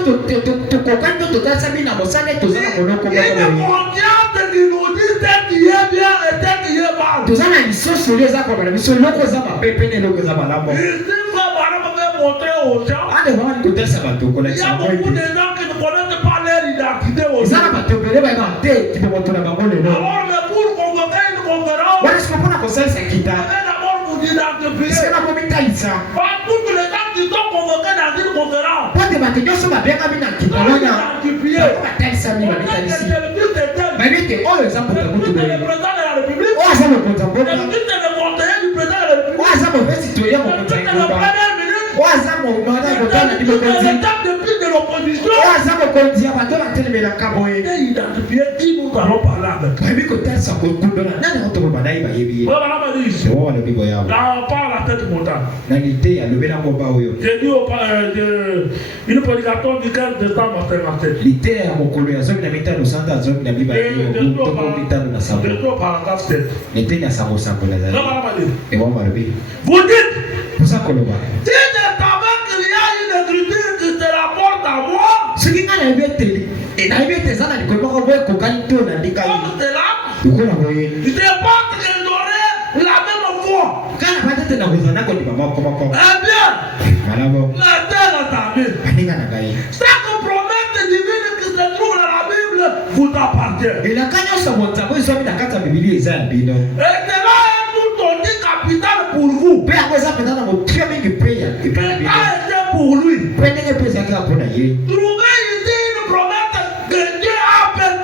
tokokani to totalisa bino na mosala toza na monoko il y a une moko conscience qui nous dit ce qui est bien et ce qui est mal. toza na lisoso oyo eza kobana biso eloko eza mabe pe na eloko eza malamu Ici, frère Madame veut montrer aux gens, ande wana kotalisa bato il y a kolakisa beaucoup bango de ete gens qui ne connaissent pas leur identité aussi. eza na bato ebele bayeba te kibomoto na bango lelo Alors, mais pour convoquer une conférence, wana siko mpona kosalisa kita vous devez d'abord vous identifier. esika na komitalisa Pas toutes les gens qui sont convoqués dans une conférence. po te bato nyonso babengami na kita Sont wana identifiés. bango batalisami On sait que bamitalisi c'est le fils de tel, bayebi ete oyo eza moto le moto fils boye du président de la République, oyo aza mokonzi ya le mboka fils de le conseiller du président de la République, oyo aza mopesi toya le mokonzi fils ya de le ngomba premier ministre, oyo aza motana motana di mokonzi le chef de file de l'opposition. oyo aza mokonzi ya bato batelemelaka boye Et identifier qui nous allons parler avec. bayebi kotalisa kokundona nani yango tokobana ye bayebi ye Voilà, on dit ici. ewo balobi boyabo Là, on parle à tête montante. na lite alobi na ngomba oyo J'ai dit une prédication du 15 décembre 57. lite ya mokolo ya zomi na mitano sanza zomi na mibale toko mitano na sango Je suis au paragraphe 7. lite ya sango sango na Non, zali madame a dit. ewo balobi Vous dites, poza koloba si je savais qu'il y a une écriture qui se rapporte à moi, soki ngai nayebi ete nayebi ete eza na likolo moko boye kokani to na ndikani comme cela, lokola boye je pense que j'aurais la même foi. kana bata te na kozala nakondima moko moko Eh bien, malabo la terre est à lui. baninga na ngai Chaque promesse divine qui se trouve dans la Bible vous appartient. elaka nyonso monzambo ezwami na kati ya bibili eza ya bino Et cela est tout aussi capital pour vous. mpe yango eza mpenza na motio mingi mpe ya epai na Et bino a été pour lui. mpe ndenge mpe ezalaki kaka mpo na ye Trouvez ici une promesse que Dieu a faite.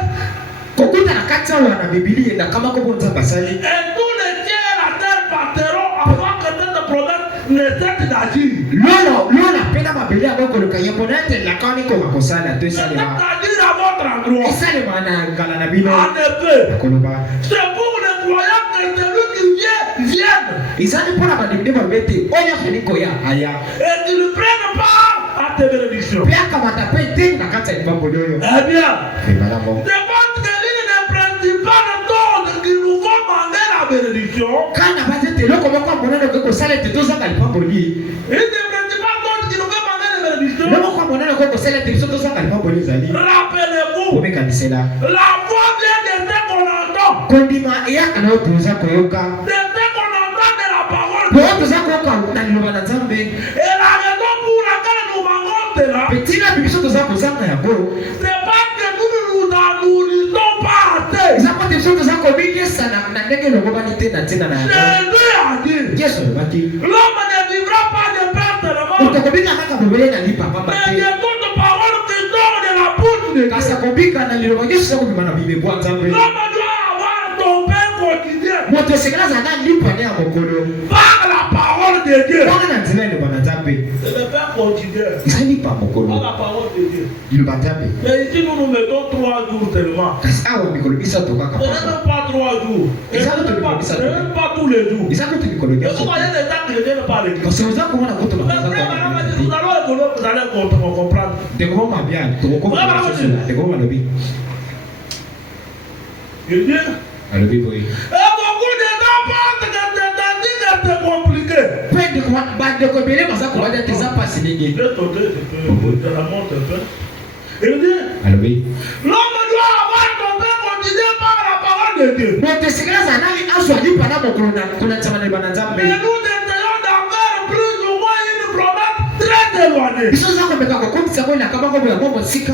kokuta na kati awa na bibili enakamako mpo nzambe asali Et tous les cieux et la terre partiront avant que cette promesse ne cesse d'agir. lola mpe na mabele yango ekoluka ye mpona ete elaka wana ekoka kosala to Ne cesse esalema d'agir à votre endroit. esalema na ngala na bino En effet, nakoloba c'est pour les croyants que celui qui vient vienne ezali mpona bandimi nde balobi ete oyo azali koya aya et qu'il prenne part à tes bénédictions. mpe akamata mpe eteni na kati ya libamboli oyo Eh bien, emalamo je pense que l'une des principales choses qui nous font demander la bénédiction, kana na bati ete eloko moko ya monene okoki kosala ete tozanga libamboli une des principales choses qui nous fait demander la bénédiction, eloko moko ya monene okoki kosala ete biso tozanga libamboli ezali rappelez-vous, omekanisela la voix vient de ce qu'on entend, kondima eyaka na oyo toza koyoka de ce qu'on entend de la parole. po oyo toza koyoka na liloba na nzambe Et la raison pour laquelle nous manquons cela, mpe ntina mpe biso toza kozanga yango c'est parce que nous ne nous en nourrissons pas assez. eza po te biso toza kobiliesa na ndenge elongobani te na ntina na yango Jésus a dit, yesu alobaki l'homme ne vivra pas de pain seulement, moto akobika kaka bobele na lipapamba mais te de toute parole qui sort de la bouche de Dieu. kasi akobika na liloba nyonso eza kobima na bibebu ya nzambe L'homme doit avoir son pain quotidien moto esekela azala na lipane ya mokolo par la parole de Dieu. wana na nzela eloba na nzambe C'est le pain quotidien eza lipa ya par mokolo la parole de Dieu. liloba nzambe Mais ici, nous nous mettons 3 jours seulement. kasi awa mikolo misato kaka Ce n'est papa même pas 3 jours. Ce n'est même pas tous les jours. eza kutu mikolo Et nyonso vous voyez les gens qui ne viennent pas à l'église. kasi oza komona koto Mais frère, madame, nous allons évoluer vous allez comprendre. De comment bien, tu comprends cela, de comment le vit. Il dit, Le vit, oui. et beaucoup de gens pensent que c'est compliqué. Peu de quoi, de quoi, mais ça, comment dire, t'es pas si négatif. Je te la montre un peu. Il dit, Le vit. l'homme doit avoir son père continué par la parole de Dieu. Mais tu sais que ça n'a rien à choisir pendant mon colonel, qu'on a tellement de bananza. Mais nous essayons d'avoir plus ou moins une promesse très éloignée. Ils sont comme ça, comme la caméra, comme la bombe, sika.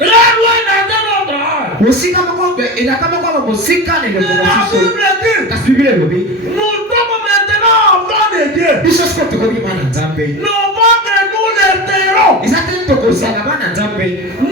La loi est dans notre âge. Musika, et la caméra, comme sika, et le La Bible dit, la suivi le lobby. nous sommes maintenant enfants de Dieu. Ils sont comme tu connais bananza. Non pas que nous les tairons. Ils attendent que ça la bananza. Nous les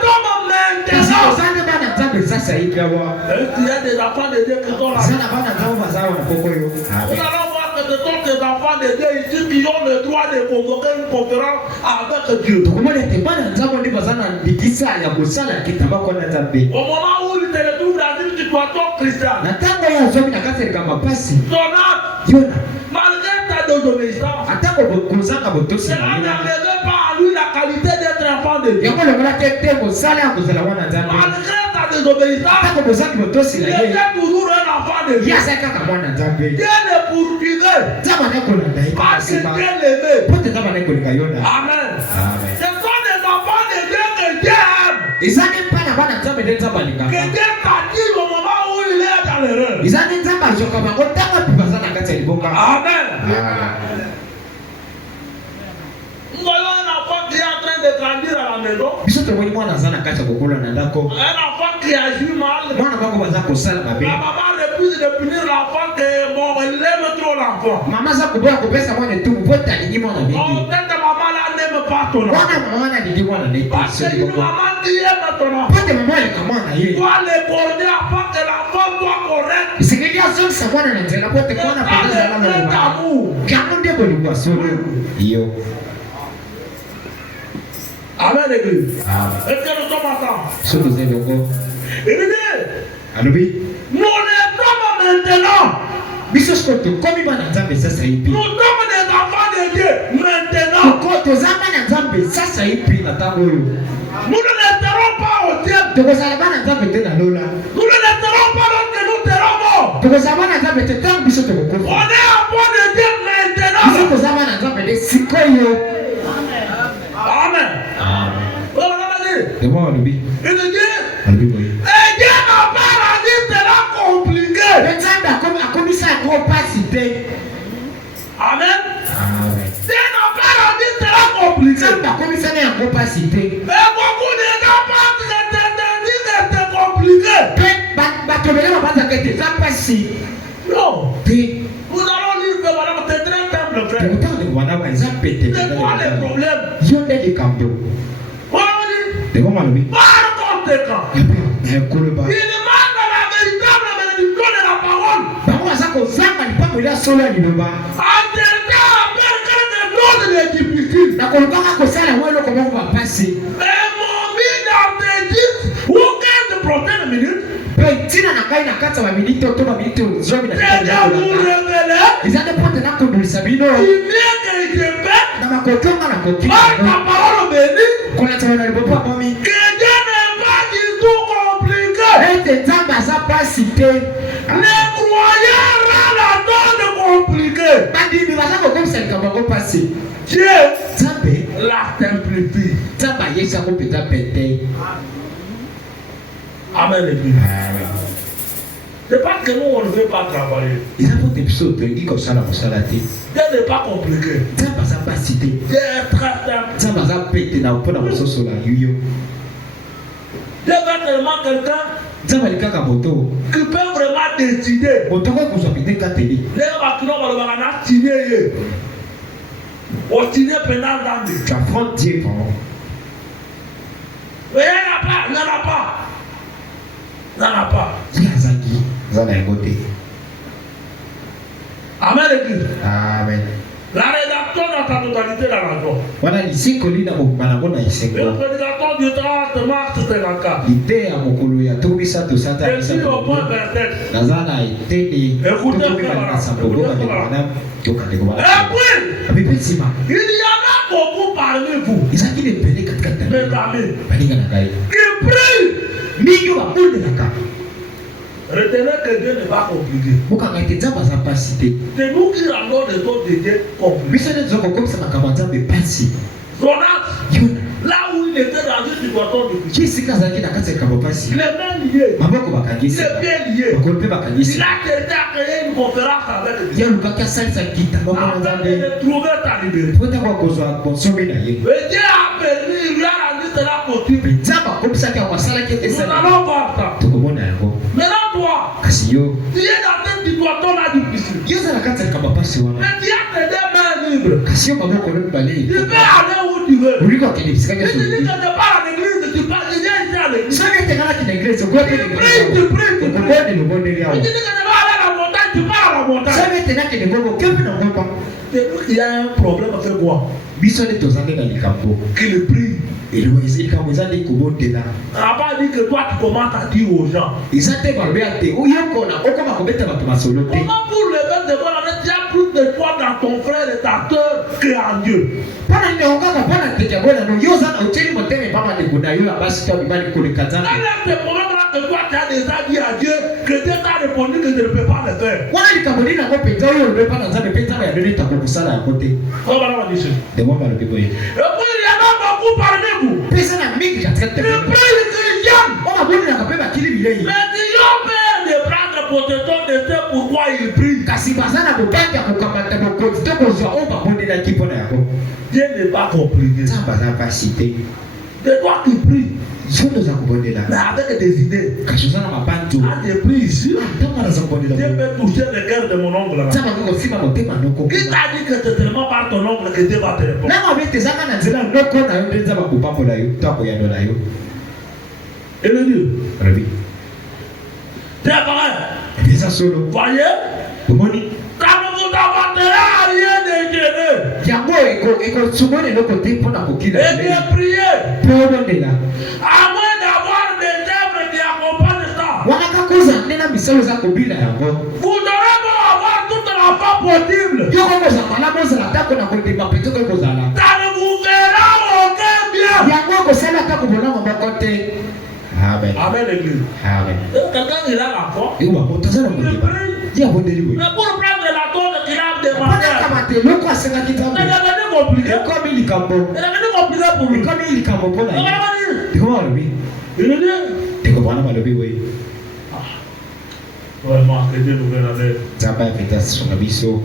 sommes maintenant. Ça, ça y est, voir. Il y a des enfants de Dieu qui sont là. Ça n'a pas d'enfant, ça, on a beaucoup. Nous allons voir que ce sont des enfants de Dieu ici qui ont le droit de convoquer une conférence avec Dieu. Comment n'était pas dans un monde de Bazana, de Kissa, il y a Boussala qui t'a pas connu à taper. Au moment où il te retrouve dans une situation chrétienne, Natanga ya zomi na kase kama pasi. ton âme, Yona. malgré ta désobéissance, Atako kozanga botosi. cela n'enlève pas à lui la qualité d'être enfant de Dieu. Yango le mala tete ko sala ya kozala wana nzambe. Malgré ta désobéissance, Atako kozanga botosi il la ye. était toujours un enfant de Dieu. Ya sa kaka mwana nzambe. Dieu le poursuivait Zama na kolanda ye parce que kasema. Dieu l'aimait. Pote zama na kolika yona. Amen. Amen. Ce sont des enfants de Dieu que Dieu aime. Izani pana bana nzambe de nzamba Que lingaka. Dieu t'attire au moment où il est dans l'erreur. Izani nzamba joka bango tanga pibazana kati ya liboka. Amen. Amen. Nous voyons un enfant qui est en train de grandir à la maison. Biso tomoni mwana azana kati ya kokola na ndako. Un enfant qui agit mal. Mwana bango baza kosala mabe. La maman refuse de punir l'enfant que bon, elle aime trop l'enfant. Mama za kuboya kopesa mwana etubu po talingi mwana Oh, mingi. cette maman-là n'aime pas ton enfant. Mwana mama nalingi mwana neti. Parce que une maman qui aime ton enfant Pote mama alika mwana ye. doit l'écorner afin que l'enfant soit correct. Isikili azongisa mwana na nzela pote mwana pendeza la C'est mwana. amour. Kango nde bolingo solo. Iyo. Amen, l'église. Amen. Est-ce que nous sommes ensemble? So toze longo. Il dit, Alobi. nous les sommes maintenant. Biso skoto komi bana nzambe sasa ipi. Nous sommes des enfants de Dieu maintenant. Ko tozama na nzambe sasa ipi na tango yo. Nous ne resterons pas au ciel. Tokozala bana nzambe te na lola. Nous ne resterons pas lorsque nous serons morts. Tokozala bana nzambe te tango biso On tokokufa. est enfants de Dieu Biso maintenant. tozama na nzambe de sikoyo. Amen. Voilà, on va dire. De moi alobi. Il dit, Alobi boye. et Dieu n'a pas rendu cela compliqué. Nzambe akomisa yango pasi te. Amen. Amen. Dieu n'a pas rendu cela compliqué. Nzambe akomisa na yango pasi te. Mais beaucoup de gens pensent que c'est compliqué. Pe bato bele babanzaka ete eza pasi Non. te. Nous allons lire que voilà, c'est très simple, frère. Tokotanga wana eza pete. C'est quoi le problème? Yo nde likambo. Voilà, on dit, De moi alobi. par conséquent, Ekoloba. il demande la véritable bénédiction de la parole. Bango baza kozanga lipango lia solo ya liloba. En tentant à faire quelque chose de difficile. nakolukaka kosala yango eloko moko bapasi. Mais mon vie dans tes 10 ou 15 prochaines minutes, mpe ntina na ngai na kati ya baminiti to baminiti zomi na c'est de vous révéler eza nde mpo te nakondolisa bino qu'il vient que je fais na makoki onga na koki par ta parole bénie. kolatama na libopo ya momi Que Dieu n'est pas du tout compliqué. ete nzambe aza pasi te. Les croyants rendent la donne compliquée. bandimi baza kokomisa likambo yango pasi. Dieu nzambe la simplifie. nzambe ayesi yango mpenza pete. Amen. C'est pas que nous on ne veut pas travailler. eza mpo te biso tolingi kosala mosala te. Dieu n'est pas compliqué. nzambe aza pasi te. Dieu est très simple. nzambe aza pete na mpona kososola yuyo. Dieu veut tellement quelqu'un nzambe alikaka moto qui peut vraiment décider. moto ako kozwa pete kateli. Les bakino balobaka na signé ye. O signé pendant l'année. tu affrontes Dieu vraiment. Mais il n'y en a pas. Il n'y en a pas. ye azangi eza na yango te. Amen l'église. amen. La rédaction dans sa totalité dans la joie. wana lisikoli na mokuma nango na Et le esengo. prédicateur du 30 mars 54. lite ya mokolo ya tokobi sato santa Je suis au point 27. naza na eteni Écoutez, tokobi frère, balina sambo écoutez, boka frère. ndeko wana tokandeko Et bana puis, apepe nsima il y en a beaucoup parmi vous. Ils ont dit les pédés katikati. Mes amis. Balinga na kai. Qui prie. Mingi wa bonde na ka. Retenez que Dieu n'est pas compliqué. Muka ngati nzamba za pasité. C'est nous qui rendons les autres de Dieu compliqués. Bisone zoko comme ça makamba nzambe pasi. Jonas, Yona. là où il était dans une situation de Qui sika zaki na kati kamba pasi. il est bien lié. Maboko Il bakangisi. est bien lié. Bakolo pe bakangisi. Il a déjà créé une conférence avec Dieu. Ya lukaka salisa kita bako Afin nzambe. de trouver ta liberté. Pota kwa kozwa konsomi na ye. Et Dieu a permis, il lui a rendu cela possible. Nzamba komisa kia kwa sala kete Nous sana. allons voir ça. Tukomona yango. Maintenant, toi, Kasi yo. tu es dans cette situation là difficile. Yo za na kati kamba pasi wana. Mais tu as tes deux mains libres. Kasi yo maboko no bale. Tu peux aller où tu veux. Uliko kile bisika Et kia tu dis que so. tu pars à l'église, tu pars, tu viens ici à l'église. Sasa tengana kina iglesia kwa pe. Tu pries. Kubonde lubonde Et yao. tu dis que tu vas aller à la montagne, tu pars à la montagne. Sasa tena kile gogo kepe na ngomba. C'est nous qui a un problème avec quoi? Bisone tozande na likambo. Qui le prie. Elo likambo zande kubonde na. On n'a pas dit que toi tu commences à dire aux gens. Izate balbe ate. Uyoko na okoma kobeta batu masolo te. Comment pour le fait de voir, tu as plus de foi dans ton frère et ta soeur qu'en Dieu. Pana nionga pana teke bona no yoza na uteli motene papa de kuna yo abasi kwa bibali kule kazana. Quel est ce problème-là que toi tu as déjà dit à Dieu que Dieu t'a répondu que je ne peux pas le faire? Wana likambo na ko penza yo le pana nzambe penza ya dole ta ko kusala ya kote. On va la dire. De moi le bibo ye. Et puis il y en a beaucoup parmi vous. Pesa na mingi katika Ils tete. prient les chrétiens. Ona boni na kapeba kili bilei. Mais ils ont peur de prendre possession de ce pourquoi ils prient. Kasi bazana bobanja kokamata ko kote ko zo o ba boni na kipo na yako. Dieu n'est pas compliqué. Nzamba za pasite. C'est toi qui pries. Zono za kubondela. Mais avec des idées. Kashuzana mabantu. Quand je prie ici, Tama za kubondela. Dieu peut toucher le cœur de mon oncle là. Nzamba ko sima motema noko. Qui t'a dit que c'est seulement par ton oncle que Dieu va te répondre? Na mabete zaka na nzela noko na yo nzamba kupambola yo. Tako ya dola yo. Et le Dieu. Rabi. C'est vrai. Bisa solo. Voyez? Omoni. Ça ne vous apportera rien de gêner. Yango eko tsumone loko te pona kokila. Et de prier. Probondela. À moins d'avoir des œuvres qui accompagnent ça. Wanaka koza nena misalo za kobila yango. Vous aurez beau avoir toute la foi possible. Yo ko koza mala moza la tako na kodima petoko kozala. Ça ne vous fera aucun bien. Yango ko sala tako bona maboko te. Amen. Amen l'église. Amen. Donc quelqu'un il a la foi. Ewa motazana modiba. Ya bondeli we. Mais pour prendre la dose qu'il a demandé. Pana kamate loko asenga C'est kitambo. devenu compliqué. Eko mi likambo. C'est devenu compliqué pour lui. Eko mi likambo pona Donc, ye. on va dire. Diko malobi. Il est dit. Diko bana malobi we. Vraiment, que Dieu nous vienne en aide. Zamba feta songa biso.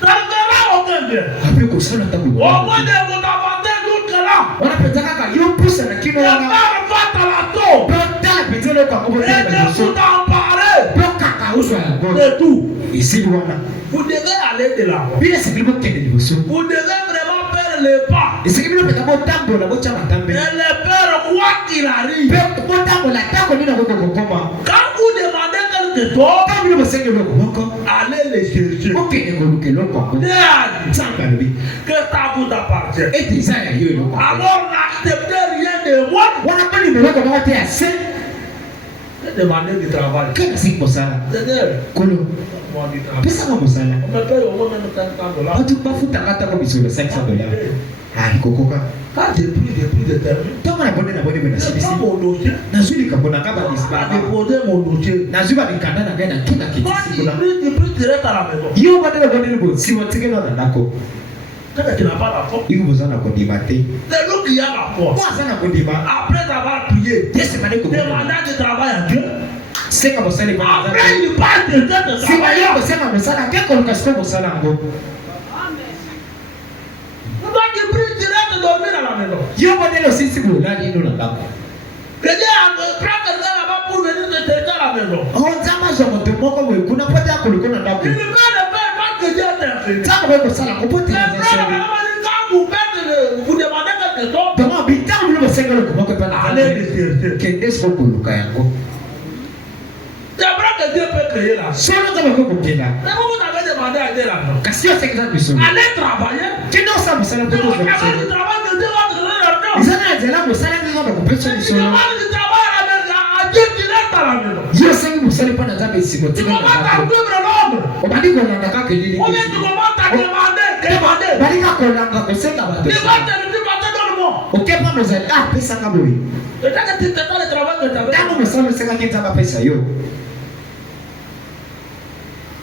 Ça ne fera aucun bien. Après ko sala tako Au bona. moins de vous avancer jusque-là. Wana penza kaka yo pusa na kino Et wanga. faire face à la taupe. Pota penza loko ko Et tela de biso. vous en parler. Kaka uswa yango. C'est tout. Ici wana. Vous devez aller de l'avant. Bila sekilibo kende liboso. Vous devez vraiment faire le pas. Esekilibo peta bo tambola bo chama Et tambe. le faire quoi qu'il arrive. Pe bo tambola tako nina ko kokoma. Quand vous demandez quelque chose, Tambi bo senge loko moko. allez les chercher. Okende ngoluke loko. Dieu a dit Zamba lobi. que ça vous appartient. Et desire yo loko. Alors n'acceptez rien de moi. Wana pali loko ba te ase. Demandez du travail. Kana sik posala. Seigneur, Kolo. moi du travail. Pesa nga mosala. On me paye au moins même $500. Batu bafuta kata ko biso le $500. Ah kokoka. Quand j'ai pris déterminé, Toma na bonde na bonde na j'ai sibisi. pris mon dossier. Nazuli kabona kaba J'ai disbaba. déposé mon dossier. Nazuba bikanda na gana kina Quand kitisi tu kuna. pries direct à la maison. Yo bonde na bonde bo siwa tikelo na ndako. Quand tu n'as pas la foi, Iko bozana ko dimate. c'est nous qui avons la foi. Kwa sana ko dima. Après avoir prié, Desi mane ko. demandant du travail à Dieu. Senga mosali ba. Après, il passe de cette Si ba yo travail. ko senga mosala ke ko kasko mosala ngo. Toi qui pries direct dormir à la maison. Yo bonde lo sisi bo na ni no na ndako. Que Dieu prend quelqu'un là-bas pour venir te chercher à la maison. O nzama zo mo moko we kuna pata ko liko na ndako. Il ne peut le faire parce que Dieu t'a enseigné. Nzama we ko sala ko pote Les na frères, nzama. quand vous faites, vous demandez quelque chose, Dongo bitangu lo senga lo ko moko pa na. allez le chercher. Kende so ko luka yango. C'est vrai que Dieu peut créer la chose. Solo nzama ko kenda. Mais vous avez demandé à Dieu l'argent. Kasi yo senga biso. Allez travailler. Kendo sa mosala C'est ko au ko. travers du travail que Dieu va te donner l'argent. Izana nzela mosala nzo ba ko pesa Si tu biso. demandes du travail à Dieu direct à la maison. Yo senga mosala pa na nzambe simo Tu tika na commences à ndako. suivre l'homme. Obadi ko na ndaka ke lili. Ou bien tu commences à demander demander. balika kolanga kosenga bato Tu vas te dans le monde. okepa mozali apesaka boye Et quand tu te fais le travail que tu avais. ntango mosala osengaki nzambe apesa yo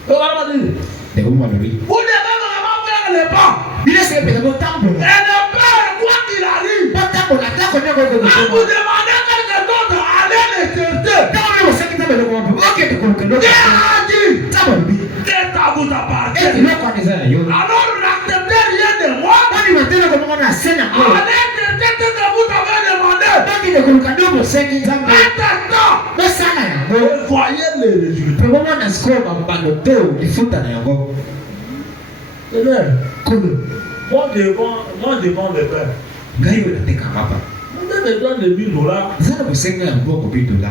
Regarde ma dit. ndeko malobi Vous devez vraiment faire le pas. bino esenge peza botambola Et le père, quoi qu'il arrive, botambola ntango ndeko quand vous ekokokoma demandez quelque chose, allez le chercher. ntango ndeko osengi nzambe eloko mabe okende koluka eloko Dieu a dit, nzambe alobi c'est à vous ete appartient. eloko wana eza na yo Alors n'acceptez rien de moi. ondima te eloko moko na se na ngo Allez chercher ce que vous avez demandé. okende koluka nde bosengi nzambe Maintenant, bosala yango voyez les résultats. mpe bomona sikoyo bambando to lifuta na yango C'est vrai. kolo Moi devant le père. ngai oyo nateka mapa Vous avez besoin de $1000. eza na bosenga ya mboko $1000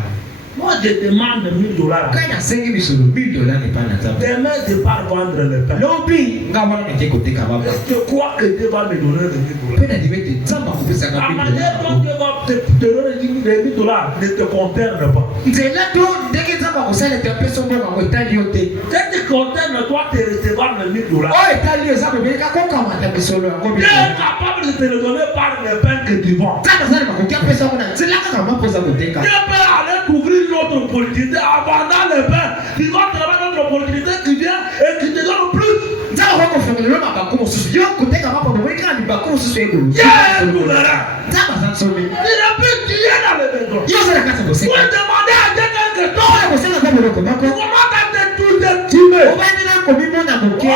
Moi je demande $1000. ngai nasengi misolo $1000 epai na nzambe Demain je pars vendre le pain. lobi ngai wana nake koteka mapa Je crois que Dieu va me donner les $1000. mpe nandimi ete nzambe akopesaka La manière dont $1000 Dieu va te donner les $1000 ne te concerne pas. nzela to ndenge nzambe akosala ete apesa mbongo yango etali yo te Ce qui concerne toi, te recevoir les $1000. oyo etali yo eza bobelika kokamata misolo yango Dieu est capable de te le donner par le pain que tu vends. nzambe azali makoki apesa ngo na nzela kaka mapoza koteka Dieu peut aller couvrir notre opportunité avant le pain. Il va travailler notre opportunité qui vient et qui te donne plus. nzambe akokofungela mabaku mosusu yo koteka mapono boyikana mibaku mosusu ebolo Dieu est souverain. nzambe aza nsomi Il ne peut tuer dans le maison. yo ozala kati ya Vous kosenga demandez à Dieu quelque oyo chose. kosenga nzambe eloko moko Comment t'as tout estimé? obandela komimona moke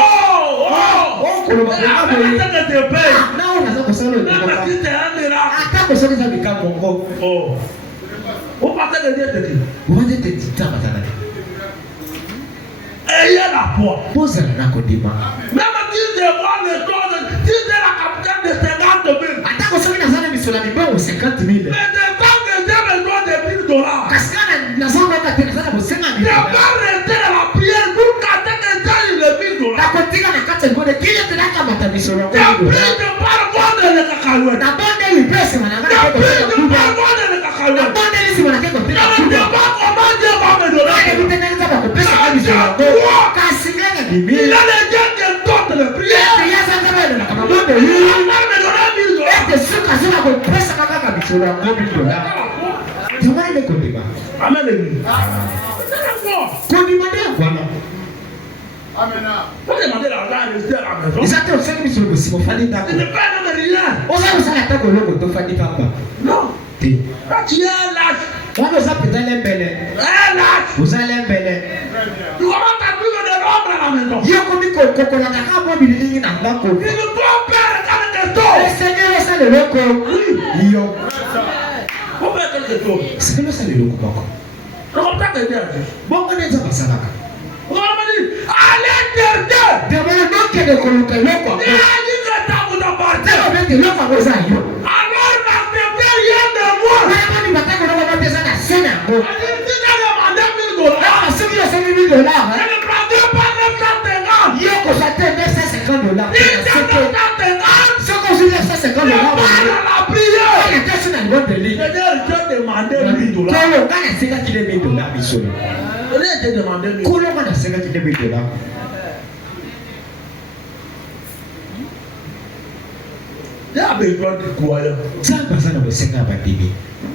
okoloba Avec boye ce que tu payes. na oyo naza kosala oyo Même ekoka si c'est un miracle. ata kosoki eza bikambo ngo Oh. Vous pensez que Dieu te dit? obandi ete nzambe aza na Ayez la foi. bozala na kodima Même si je vois les choses, si c'est la capitaine de 50 000, ata kosoki naza na misolo ya mibongo 50 000 mais de temps que j'ai besoin de $1000, kasi kaka nazongoka te naza na bosenga je vais rester dans la prière pour qu'attendre que j'aille les $1000. nakotika na kati ya libonde kili ete nakamata misolo yango J'ai $1000 pris de par vendre les cacahuètes. nabondeli mpe nsima na ngai J'ai nake pris koteka de kuba par vendre les cacahuètes. nabondeli nsima nake Je koteka ne kuba sais pas comment Dieu va me donner. nayebi te ndenge nzambe akopesaka misolo yango kasi ngai na Il bibili a les dieux qui doivent le prier. ete yaza nzambe elelaka Il mabondeli va me donner $1000. ete soki azila kopesaka kaka misolo yango $1000 tomai nde kondima Amen. l'église. C'est la foi. kondima nde yakwana Vous demandez l'argent à rester à la maison. eza te osengi misolo bosima ofandi ndako Ce n'est pas même rien. oza kosala atako eloko tofandi pamba Non. te Quand tu es lâche, wana oza mpenza lembele oza lembele tu commences à vivre de l'ombre à la maison. yo komi kokolaka kaka mwa bililingi na ndako Il ne doit pas regarder tes dos. esengeli osala eloko yo Faut faire quelque chose. esengeli osala eloko moko C'est comme ça que Dieu a dit. bongo nde nzambe asalaka On m'a dit, allez chercher. demana nokende koluka eloko Il yango a dit que ça vous appartient. ntango bete eloko yango eza yo Alors n'acceptez rien de moi. oyebani batako eloko moko eza na se na yango Il a dit, si j'ai demandé $1000, soki osengi $1000 je ne prendrai pas 950. yo kozwa te $950 Si j'ai 950, soki ozwi $950 je pars à la prière. oyo te so na libondeli C'est-à-dire, je demandais $1000. kolo nga nasengaki nde $1000 misolo J'ai demandé $1000. kolo nga nasengaki nde $1000 Dieu a besoin de croyants. nzambe aza na bosenga ya bandimi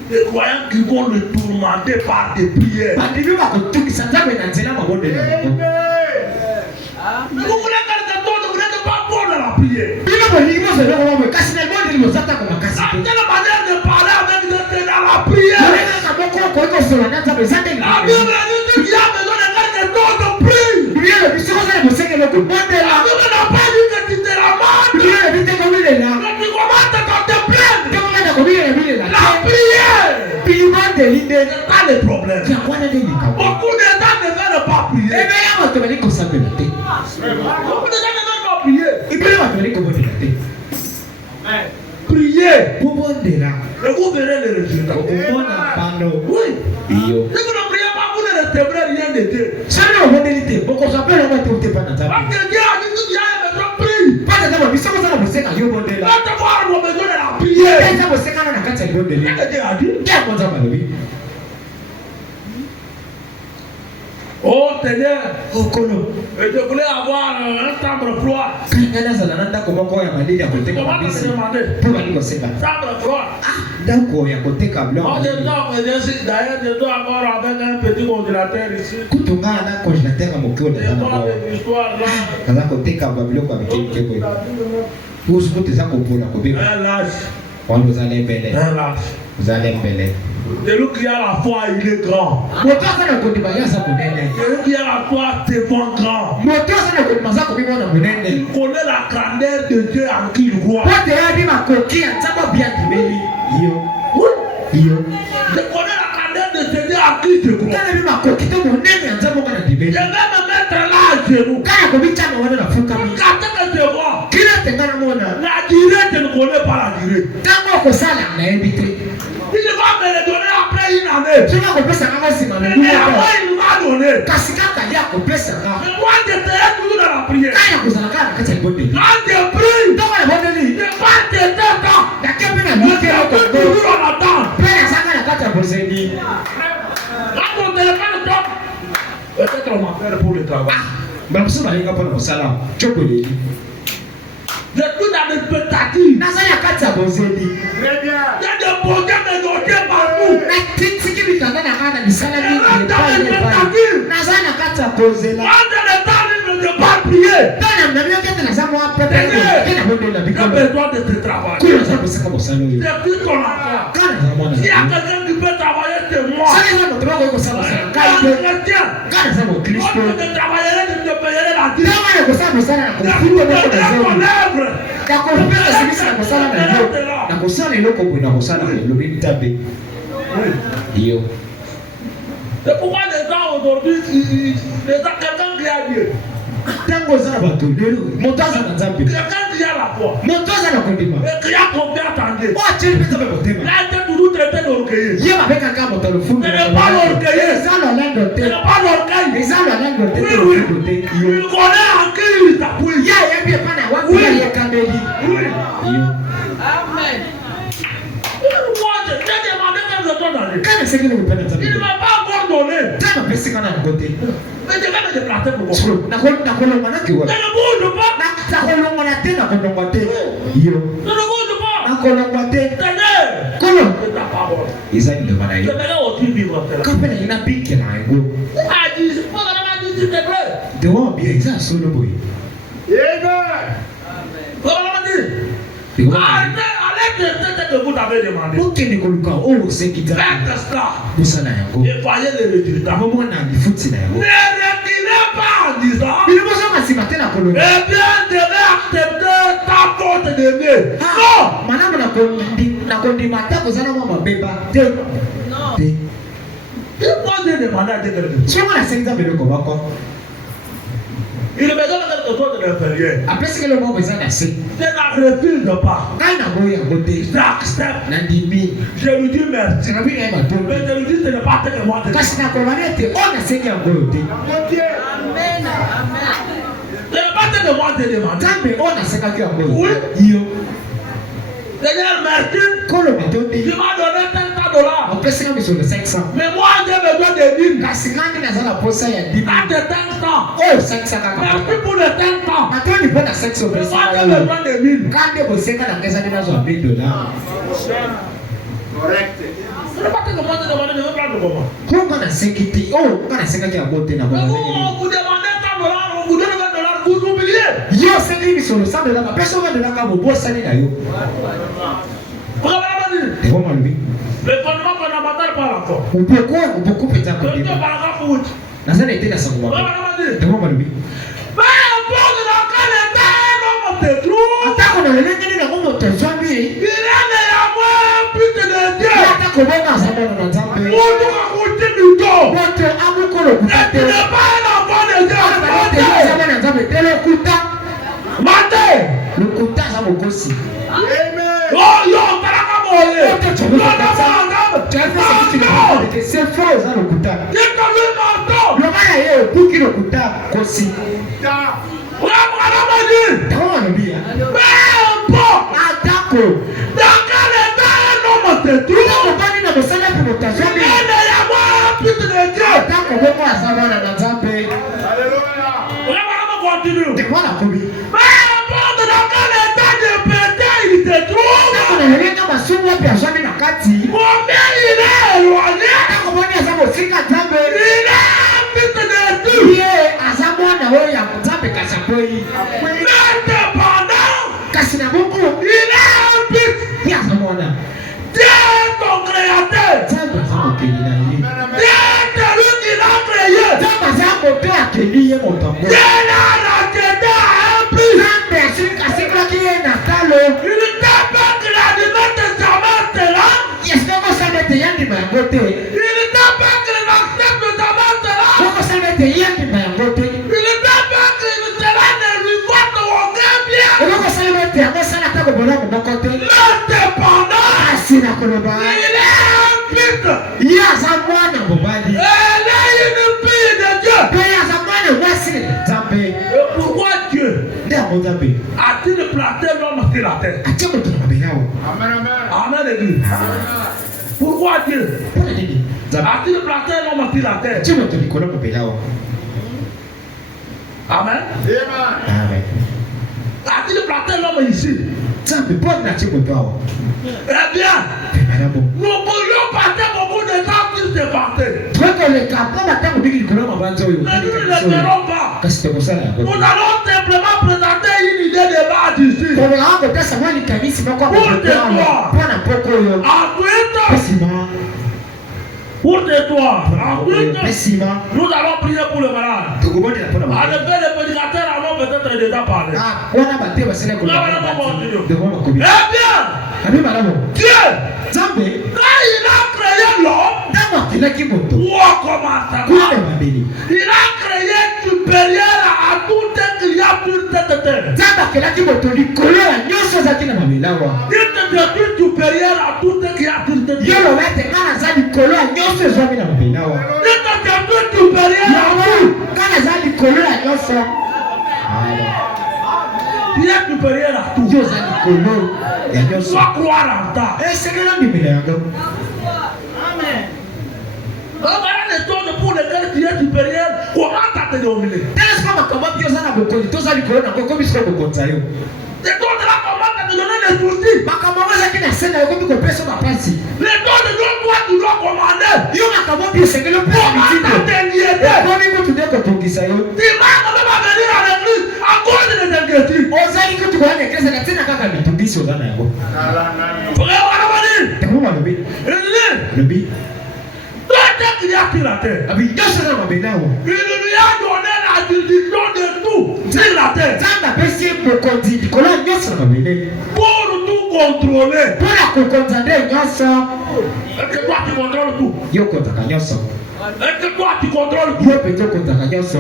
Des croyants qui vont le tourmenter par des prières. bandimi bakotungisa nzambe na nzela mabondeli na bango Mais vous voulez quelque chose, vous n'êtes pas bon dans la prière. bino bolingi bozoloko mamo kasi na libondeli boza tako makasi La te seule manière de parler avec Dieu, c'est dans la prière. olengaka moko okoki kosola na nzambe eza ndenge La Bible dit que tu as besoin de quelque chose de prie. biblia elobi soki ozala bosengeli okobondela La Bible n'a pas dit que tu te la mandes. biblia elobi te komilela Mais tu commences à te plaindre. te komanda komilela milela La prière. te libondeli nde C'est pas le problème. yakwana nde likambo Beaucoup de gens ne veulent pas prier. ebele bato bali kosambela te Beaucoup de gens ne veulent pas prier. ebele bato bali kobondela te Priez. kobondela Et vous verrez les résultats. okomona pano Oui. iyo Si vous ne priez pas, vous ne recevrez rien de Dieu. soki obondeli te bokozwa mpe eloko te ote mpa na nzambe Parce que Dieu a dit que tu as besoin de prier. mpata nzambe biso kozala bosenga yo bondela Va te voir vos besoins de la prière. eza bosengana na kati ya libondeli C'est ce que Dieu a dit. te yango nzambe alobi Oh Seigneur, okolo et je voulais avoir un chambre froid. kanga za nanda komoko ya malili ya koteka Comment te mabisi demander? pour bali koseka Chambre froid. ndako ya koteka blanc Oh, d'ailleurs, je dois avoir avec un petit congélateur ici. kutunga na congélateur mokio Et da voilà na des histoires là. kaza koteka ba biloko ya mikeke ko usu te za kopona kobeka Un lâche. wando za lembele Un lâche. za lembele Celui qui a la foi, il est grand. moto sana kondima yasa kunene Celui qui a la foi, c'est bon grand. moto sana kondima za kubimona Il munene connaît la grandeur de Dieu en qui il croit. pote ya bi makoki nzamba bien dibeli iyo Oui. iyo Je connais la grandeur de ce Dieu en qui je crois. kana bi makoki to munene nzamba kana dibeli Je vais me mettre là à genoux. kana kobicha na wana nafuka mi Quand je vois kila tengana mona la durée, je ne connais pas la durée. tango kosala na ebite Il va me le donner après une année. tuna kopesa ngama sima Mais mungu après, il m'a donné. kasi kaka ya kopesa nga Mais moi, j'étais toujours dans la prière. kana kozala kana kati ya bonde Quand je prie, tango ya bonde je passe des temps. na kepe na Mais mike je ko peux toujours en attendre. pena sanga na kati ya bozeli Quand mon téléphone tombe, peut-être on m'appelle pour le travail. bamusu balinga mpona kosala chokoleli Je suis dans l'expectative. naza ya kati ya bozeli Il y a des projets de dossiers partout. na tiki mikanda na kana misala Et là, mingi dans epai l'expectative, naza na kati ya kozela quand j'ai le temps libre de pas prier, tana na bino kete naza mwa pepe ke na bonde na j'ai bikolo besoin de ce travail. kuna naza kosaka mosala oyo C'est plus ton affaire. kana naza mwana S'il y a quelqu'un qui peut travailler, c'est moi. saka eza moto bakoki kosala mosala Un ngai te chrétien, kana naza mokristo moi je travaillerai, je te payerai la dîme. ntango ya kosala mosala na Je kofuta te moko na donnerai zelo mon œuvre. na kopesa simisi na kosala na yo na kosala eloko boye na kosala elobi ntabe yo C'est pourquoi les gens aujourd'hui, les gens, quelqu'un qui a Dieu, ntango oza na bato lelo moto aza na nzambe quelqu'un qui a la foi, moto aza na kondima et qui a confiance en Dieu, oyo atieli mpe nzambe il motema a été toujours traité d'orgueilleux. ye babengaka moto lofundu Ce n'est pas l'orgueilleux. eza lolendo Ce te n'est pas l'orgueil. eza lolendo te te Oui, lofundu te yo il connaît en qui il s'appuie. ye ayebi epa na wapi Oui. ayekambeli Oui. yo Moi, j'ai demandé quelques autres années. kana sekele kopena Il ne nzambe m'a pas encore donné. ntango apesinga na yango te Mais je vais me déplacer pour moi. Siko, nakolongwa naki wa Je ne bouge pas. nakolongwa te nakolongwa te yo Je ne bouge pas. nakolongwa te Seigneur, kolo c'est ta parole. eza liloba na Je yo vais aussi vivre cela. kape na ye nabikela yango Il m'a dit, c'est pas vraiment dit, s'il te plaît. dewa bia eza solo boye Vraiment dit. Dewa Allez tester ce que vous avez demandé. okende koluka oyo osengi nzambe Faites cela. bosala yango Et voyez les résultats. bomona lifuti na yango Ne reculez pas en disant, bino bozonga nsima te na eh koloba bien, je vais accepter ta faute de Dieu. Non! malamu na kondima ata kozala mwa mabeba te te Moi, j'ai demandé à Dieu quelque chose. songo nasengi nzambe eloko moko Il me donne quelque chose de l'inférieur. apesi kelo moko eza na se Je n'en refuse pas. ngai na boyi yango te J'accepte. nandimi Je lui dis merci. sinabi na ye matondo Mais je lui dis, ce n'est pas ce que moi je dis. kasi nakoba ete oyo nasengi yango oyo te Ce n'est pas ce que moi j'ai demandé. nzambe oyo nasengaki yango Oui. oyo yo Seigneur, merci. kolo matondi Tu m'as donné $500. opesinga misolo 500 Mais moi, j'ai besoin de 1000. kasi ngai naza na posa ya 10 Pas de 500. oyo 500 kaka Merci pour les 500. matondi mpo na 500 Mais moi, opesinga j'ai oyo besoin de 1000. ngai nde bosenga na ngai ezali nazwa $1000 Ce n'est pas ce que moi j'ai demandé, je veux prendre comment. ko nga nasengi te oyo nga nasengaki yango te na Mais kona vous, ndenge on vous demandez $100, on vous donne $20, vous oubliez. yo osengi misolo $100 apesi $20 kaka bobosani na yo Vous avez pas dit. eko malobi Le fondement fondamental par encore. oboku mpenza Le kondima paragraphe 8. naza na ete na sango Vous mabe avez pas dit. eko malobi Peu importe dans quel état l'homme se trouve, atako na lolenge nini yango moto azwambi il est à moi plus que de Dieu. ata kobonga aza mwana na nzambe Moto akuti mito. moto amokolokuta Et tu te n'es pas un enfant de Dieu. eza mwana na nzambe te lokuta Maté. lokuta aza mokosi Oh, yo, talaka moye. Yo, c'est faux eza lokuta c'est comme un manteau. loba na ye obuki lokuta kosi tango malobi Peu importe atako dans quel état un homme se trouve, atako bani na mosala mpe moto azwambi il est à moi plus que de Dieu. atako bongo aza mwana na nzambe continue. De moi la kobi. Mais importe dans quel état de pété il se trouve. Kama na yeye kama sumu pia zami na kati. Combien il est éloigné. Kama boni azamo sika zambe. Il est habité de tout. Ye azamo na wewe ya kutambe kasapoi. Indépendant. Kasina Mungu. Il est habité. Ye azamo na. Dieu ton créateur. Zambe azamo kelina ye. Dieu celui qui l'a créé. Zambe azamo pe akeliye motambo. Dieu l'a racheté à un prix. Zambe asika sikla kiye na talo. Il t'a pas créé de mettre sa main là. Yes, koko sabete yangi mayangote. Il t'a pas créé d'accepter sa main là. Koko sabete yangi mayangote. Il t'a pas créé de cela ne lui voit aucun bien. Koko sabete yango sala tako bola mokote. L'indépendant. Asina koloba. Il est habité. Ya zamwana mobali. Elle est une fille de Dieu. Pe ya zamwana wasi zambe. Et pourquoi Dieu Ndio zambe. a-t-il planté l'homme sur la terre? Acha mtu mabelao. Amen l'église. Pourquoi Dieu Pona nini? Zambe. a-t-il planté l'homme sur la terre? Acha mtu nikolo mabelao. Amen. Amen. A-t-il planté l'homme ici? Zambe pona acha mtu wao. Eh bien, Madame. nous pourrions passer beaucoup de temps sur ce parti. Tweko le kapo batangu bigi nikolo mabanzo yo. Mais nous ne le ferons pas. Kasi teko sala yako. Nous allons simplement présenter une idée de base ici. Kwa wangu pesa mwani kanisi mako Pour te kwa. voir. Pona poko yo. Ensuite, Pesima. pour tais-toi. Ensuite, Pesima. nous allons prier pour le malade. Tukubonde na pona En mabelao. effet, les prédicateurs en ont peut-être déjà parlé. Ah, wana bate basile ko. Non, non, non, non, non. De mama kobi. Eh bien, Abi malamo. Dieu, Zambe. quand il a créé l'homme, Dama kilaki moto. où commence ça? Kuna mabeli. Il a créé supérieur à tout ce qu'il y a sur cette terre. Zamba kilaki moto likolo ya nyonso zaki na mabelawa. Il te devient supérieur à tout ce qu'il y a sur cette terre. Yolo wete kana za likolo ya nyonso ezwami na mabelawa. Il te devient supérieur à tout. Kana za likolo ya nyonso. Il est supérieur à tout. Yo za likolo ya Tu nyonso. dois croire en ça. Sekelo ndimela yango. Voilà les choses pour lesquelles tu es supérieur. Comment ça te domine? Tese kwa makambo pio za na bokonzi to za likolo na kokomi siko bokonza yo. Les choses là, comment ça te donne les soucis? Makambo zaki na sena yo komi ko pesa ba pasi. Les choses de toi, tu dois commander. Yo makambo pio sekelo pesa Comment ça mitindo. te lié? Komi ko tude ko tongisa yo. Dimanche, on va venir à l'église à cause des inquiétudes. Ozali ko tukwana eklesa na tena kaka mitundisi ozana yango. Frère, on va dire. Teko malobi. Il dit, Lobi. toi, tu es sur la terre. Abi nyonso na mabelawo. Il lui a donné la juridiction de tout sur la terre Nzambe apesi ye bokonzi likolo ya nyonso na mabele. pour tout contrôler. Mpona kokonza nde nyonso. Est-ce que toi, tu contrôles tout? Yo okonzaka nyonso. Est-ce que toi, tu contrôles tout? Yo mpenza okonzaka nyonso.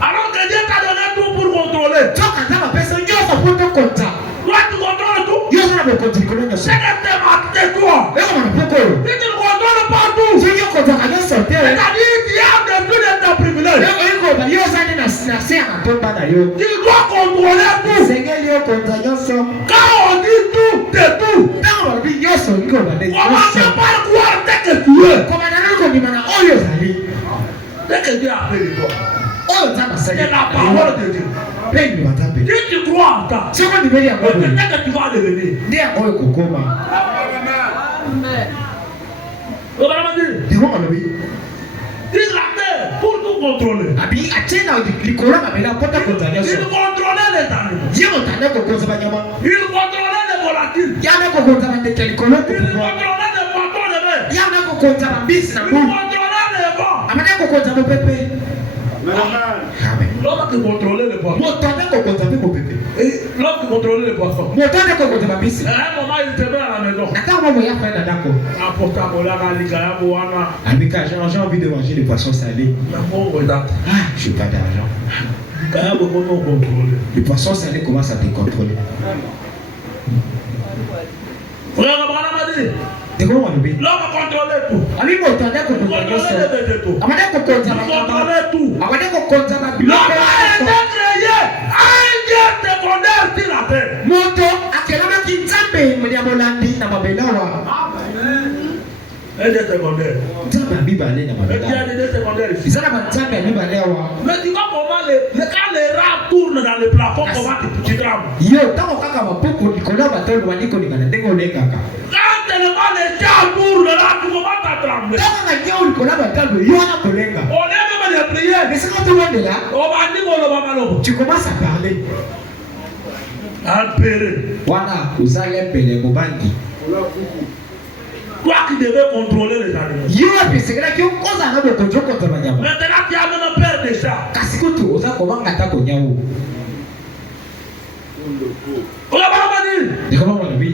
Alors que Dieu t'a donné tout pour contrôler. Soki Nzambe apesa nyonso mpo tokonza. Toi, tu contrôles tout. Yo oza na bokonzi likolo nyonso. C'est que t'es marqué, toi. Ekoma na poko oyo. Si tu ne contrôles pas tout, Soki okonzaka nyonso te. c'est-à-dire qu'il y a de tous les tes privilèges. Ekoba yo oza nde na se ya matomba na yo. Tu dois contrôler tout. Sengeli okonza nyonso. Quand on dit tout, c'est tout. Ntango balobi nyonso olingi oloba nde Commence nyonso. par croire ce que tu es. Komanda nani kondima na oyo ozali. Ce que Dieu a fait de toi. Oyo Nzambe asali. C'est la parole de Dieu. Mpe ndima Nzambe. Si tu crois en ça, Soki ondimeli yango c'est boye. ce que tu vas devenir. Nde yango oyo kokoma. Vous allez me dire, Ndimo balobi. sur la terre, pour tout contrôler. Abi atie na likolo ya mabela mpo tokonza Il nyonso. contrôlait les animaux. Ye moto ande kokonza banyama. Il contrôlait les volatiles. Ye ande kokonza bandeke ya likolo Il kokoma. contrôlait les poissons de mer. Ye ande kokonza bambisi na Il mbulu. contrôlait les vents. Amande kokonza mopepe. Amen. L'homme qui contrôlait les poissons. Moto ande kokonza mpe mopepe. Et l'homme qui contrôlait les poissons. Moto ande kokonza bambisi. À un moment, il était bien à la maison. Na ntango moko ya fai na ndako. Apporta Molaka, Likaya, Moana. Abika, j'ai envie de manger les poissons salés. L'amour, regarde. Ah, je n'ai pas d'argent. Likaya, beaucoup non contrôlé. Les poissons salés commencent à te contrôler. Frère Abraham a dit, C'est comment on le l'homme contrôlait tout. Ami moto ande Il kokonza nyonso. contrôlait les végétaux. Amande kokonza Il banyama. contrôlait tout. Amande kokonza babiloko L'homme a nyonso. été créé un Dieu secondaire sur la terre. Moto akelamaki Nzambe ya molandi na mabelawa. Un Dieu secondaire. Nzambe ya mibale na Mais qui a mabelawa. des dieux secondaires ici? Eza na banzambe ya mibale awa. Mais tu vois comment quand les rats tourne dans le plafond, comment tu drames? Yo, tant qu'on a beaucoup Nicolas Batel, ou Nico Nicolas, dégoulé caca. Quand tellement les gens tournent là, tu commences à trembler. Tant qu'on a Nicolas Batel, yo, on a coléga. On est même à prier. Mais c'est quand tout le monde est là, On va dire qu'on va mal. tu commences à parler. Alpéré. Voilà, vous allez payer vos bandits. Toi qui devais contrôler les animaux. Yo, c'est là que vous cause un peu contrôle contre ma diamant. Maintenant, tu as même peur de ça. Kasikutu, vous avez comment attaquer au Niaou. On va pas dire. Et comment on a vu?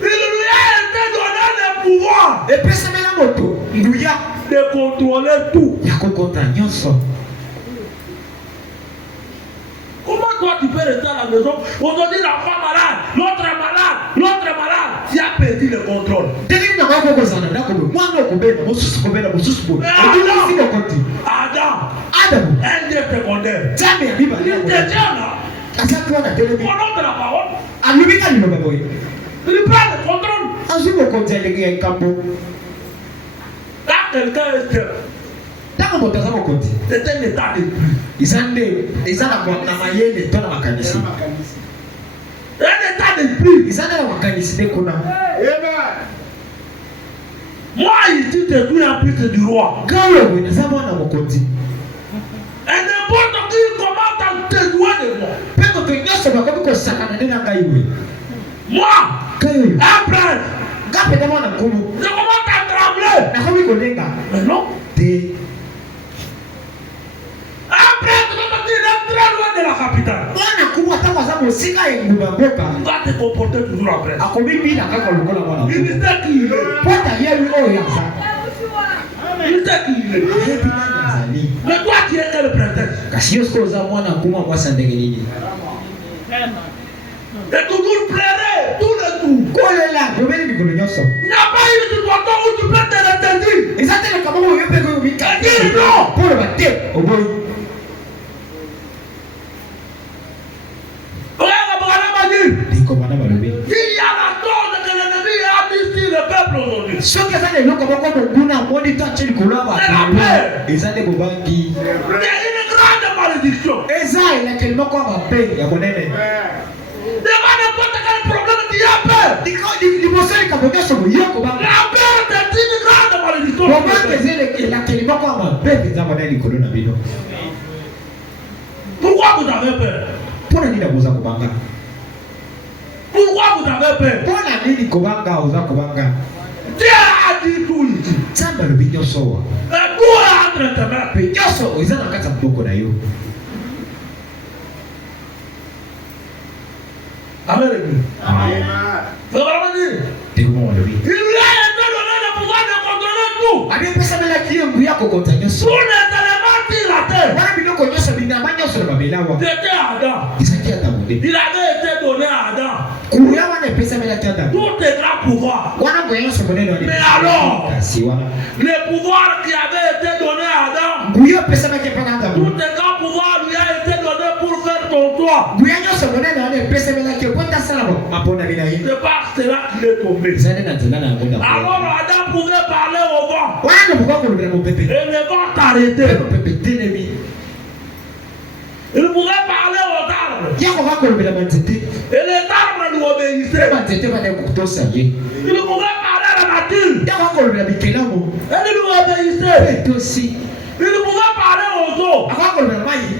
Il lui a été donné le pouvoir Et puis ça met la moto. Ngouya. de contrôler tout. Yako contre Nyonso. Comment toi tu peux rester à la maison? Aujourd'hui, l'enfant malade, l'autre est malade, l'autre est malade. Tu as perdu le contrôle. Dès n'a pas beaucoup ça, n'a pas beaucoup. Moi, non, combien, mon sous combien, mon sous combien. Et tout ici, le côté. Adam, Adam. un Dieu te condamne. Jamais, il va Il te aller. tient là. À ça, toi, on a télé. Au nom de la parole, À lui, il ne va pas. il prend le contrôle. Un jour, mon côté, il y a un campo. Quand quelqu'un est stable, Tant qu'on monte à mon côté. c'est un état de pluie. Ils ont la maille, les tonnes à ma canisse. Un état de pluie. Ils ont la canisse, les connards. Moi ici, je suis en plus du roi. Quand on est à mon côté. Et n'importe qui commence à te jouer de moi. Peut-être que nous sommes comme que ça canadien n'a pas eu. Moi, Quand un prince, Gapé de mon amour. je commence à trembler. Na komi kolenga. Mais non, Te. un prince, comme tu es très loin de la capitale. Mwana kubwa tangu za musika engumba mboka. Tu vas te comporter toujours après. Akomi bila kaka lokola mwana. Il sait qui il est. Pota yewi oyo yaza. Il sait qui il est. Yebi nani azali. Mais toi, tu es quelle princesse? Kasi yo siko za mwana kuma mwasa ndenge nini. Et toujours pleurer tous les jours. Kolela gobeli mikolo nyonso. Il n'y a pas une situation où tu peux te retenir. Eza tele kama oyo pe ko mika. Dis non. Polo bate oboyi. Regarde, Abraham a dit, Diko bana balobi. il y a la dose que l'ennemi a mis sur le peuple aujourd'hui. Soki eza lelo kama ko monguna moni ta cheli kolaba. Eza de bobangi. C'est une grande malédiction. Eza elakeli moko mabe ya monene. Devant n'importe quel problème, tu as peur. Liboso likambo nyonso boyoko banga. La peur, c'est une grande malédiction. Bobanga eza elakeli moko ya mabe mpenza monene likolo na bino. Pourquoi vous avez peur? Mpona nini akoza kobanga? Pourquoi vous avez peur? Mpona nini kobanga oza kobanga? Dieu a dit tout ici. Nzambe alobi nyonso wa. Et tout est entre tes mains. Mpe nyonso oyo eza na kati ya maboko na yo. Amen. C'est vraiment dit. Ndenge moko alobi. Il lui a été donné le pouvoir de contrôler tout. Abi epesamelaki ye nguya kokota nyonso. Tous les éléments sur la terre. Wana biloko nyonso binama nyonso na mabele awa. C'était Adam. Ezalaki adamu nde. Il avait été donné à Adam. Nguya wana epesamelaki adamu. Tous les grands pouvoirs. Wana nguya nyonso monene wani. Mais alors? Kasi wana. Les pouvoirs qui avaient été donnés à Adam. Nguya epesamaki mpona Tous adamu. les grands pouvoirs lui a été donné pour faire ton toit. Nguya nyonso monene wana epesamelaki mpo tasala mapona bina ye. C'est par cela qu'il est tombé. Ezali na nzela na yango ndako. Alors Adam pouvait parler au vent. Wana nokoka kolobela mopepe. Et le vent t'arrêtait. Mpe mopepe telemi. Il pouvait parler aux arbres. Ya koka kolobela banzete. Et les arbres lui obéissaient. Banzete bana kotosa ye. Il pouvait parler à la nature. Ya koka kolobela bikelamo. Et il lui obéissait. Mpe tosi. Il pouvait parler aux eaux. Akoka kolobela mai.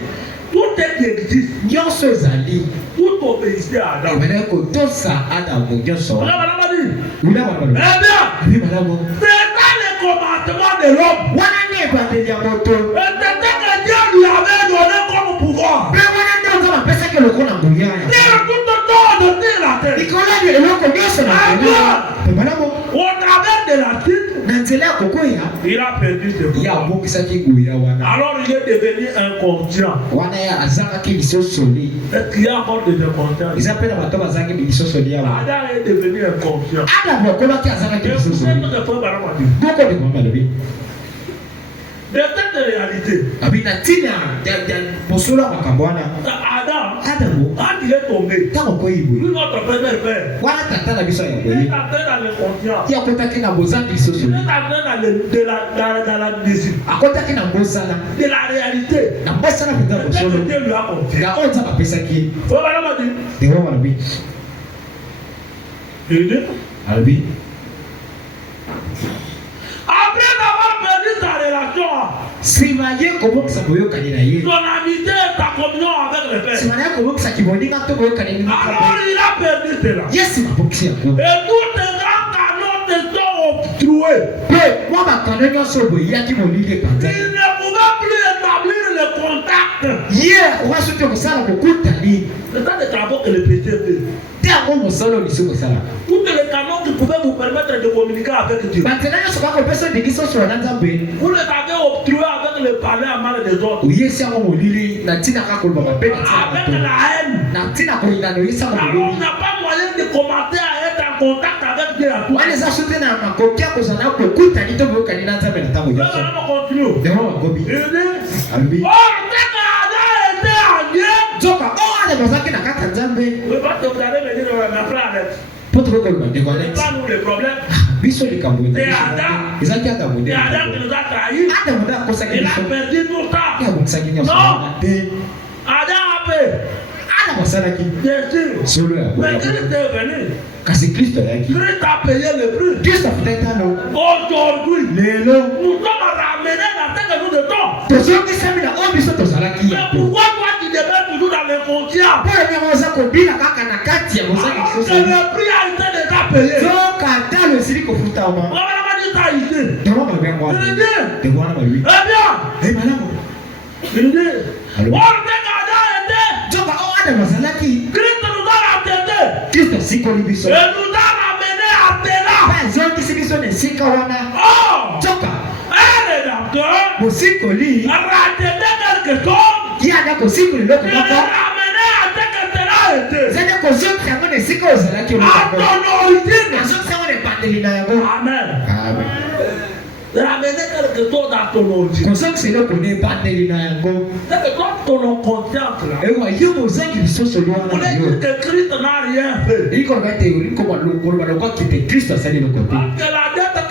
Tout ce qui existe, Nyonso ezali. tout obéissait à Adam. Ebana kotosa adamu nyonso. Voilà, madame a dit. Wila wana Eh balobi. bien, Abi malamu. c'est dans le commandement de l'homme. Wana ne ebandeli ya moto. Et c'était que Dieu lui avait donné comme pouvoir. Mpe wana nde oza bapesaki lokola nguya ya. Dire toute chose sur la terre. likolo ya eloko nyonso na nzela. Mpe malamu. Au travers de la chute, Na nzela ya kokwea. il a perdu ses Ye pouvoirs. abongisaki nguya wana. Alors il est devenu inconscient. Wana ye azangaki lisosoli. Est-ce qu'il y a encore des inconscients? Eza mpe na bato bazangi lisosoli awa. Adam est devenu inconscient. Adamu akomaki azangaki Et vous lisosoli. êtes le frère Madame a dit. Goko de mama lobi. de cette réalité. Abina tina bosula makambwana. Adam, Adamu quand il est tombé, tango koyibu. lui notre père, Wala tata na biso ya il est koyi. entré dans l'inconscient. Ya kotaki na bozandi soso. Il est entré dans la musique, Akotaki na bosana. de la réalité. Na bosana kuta C'est bosolo. que Dieu lui a confié. Na onza bapesaki. Faut pas le dire. Dewa wanabi. Albi. Après avoir perdu sa relation, Simaye komokisa boyokani na ye. son amitié et ta communion avec le Père, Simana komokisa kibondinga to boyokani na alors il a perdu cela. Yes mabokisi yako. Et tous les grands canons te sont obstrués. Pe mwa bakano nyonso boyaki molili Il epanza. ne pouvait plus établir le contact. Ye owasoki okosala kokutani. C'est ça le travaux que le péché fait. Te yango mosolo liso kosala. Tous les canaux qui pouvaient vous permettre de communiquer avec Dieu, Batela nyonso kaka opesa ondekiso solo na nzambe. vous les avez obstrués avec le parler à mal des autres, Oyesi yango molili na ntina kaka koloba mabe na avec ntina la haine. na ntina koyina oyesi yango Alors on molili. n'a pas moyen de commenter à être en contact avec Dieu à tout. Wana eza sote na makoki ya kozala kokutani to boyokani na nzambe na ntango Mais nyonso. maintenant on continue. Dewa magobi. Il dit, Albi. or dès qu'Adam était en Dieu, Zoka owana bazaki na kata nzambe. oui, parce que vous allez me dire, mes frères, Po tokoloba ndeko c'est aleti. pas nous le problème. Biso likambo C'est Adam. ezaki ata C'est modele. Adam qui nous a trahis. Adamu nde akosaki Il a biso. perdu tout ça. Abongisaki nyonso Non. wana te. Adam a fait. Adamu asalaki Bien sûr. solo ya Mais boya. Christ est venu. Kasi Kristo ayaki. Christ a payé le prix. Kristo afutaki tano. Aujourd'hui, Lelo nous sommes ramenés dans ce que nous étions. tozongisami na oyo biso tozalaki Mais yato. pourquoi toi tu demeures toujours dans l'inconscient? Mpo yango oza kobina kaka na kati ya bozaki Alors que biso. le prix a été déjà payé. Zoka talo esili kofutama. On va pas dire ça ici. Ndeko mabe yango Il wana. dit, Ndeko wana mabe. eh bien, Eh malamu. il dit, Allô? or dès qu'Adam était, Zoka o Adamu azalaki. Christ nous a rachetés Kristo asikoli biso. et nous a ramenés à Téla. Azongisi biso na esika wana. Or, Zoka un rédempteur mosikoli a racheté quelque chose ye ada kosikoli eloko et l'a moko. ramené à ce que Téla était. Ezali kozongisa yango na esika ozalaki À oloko. ton origine. Azongisa yango na ebandeli na yango. Amen. Amen. Ramener quelque chose à ton origine. Kozongisa eloko na ebandeli na yango. C'est que toi, ton conscience là. Ewa yo bozangi lisusu Vous wana voulez na yo. dire que Christ n'a rien fait. Eliko na te oliko koloba lokwa kite Kristo asali eloko te. Parce que la dette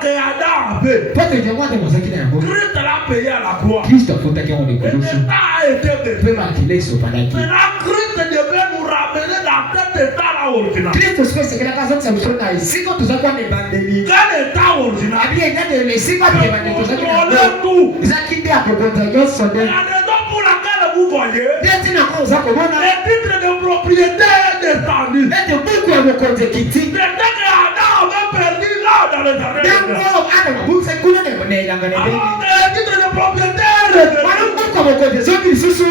que Adam avait, Po te jango ate mozaki na yango. Christ l'a payé à la croix. Kristo afutaki yango na Et ekulusu. l'État a été payé. Mpe makila esopalaki. Maintenant, Christ devait nous ramener dans cet état-là original. Kristo siko esekelaka azongisa biso na esika tozalaki wana ebandeli. Quel état original? Abi eza esika te ebandeli tozalaki na Contrôler yango. tout. Ezalaki nde akokonza nyonso nde. La raison pour laquelle vous voyez, Nde ntina yango oza komona. le titre de propriété est descendu. Ete buku ya mokonzi ekiti. C'était que Adam avait perdu là dans le jardin. Ntango Adamu abukisaki kuna na elanga na Alors ebengi. que le titre de propriété est revenu. Wana buku ya mokonzi ezongi lisusu.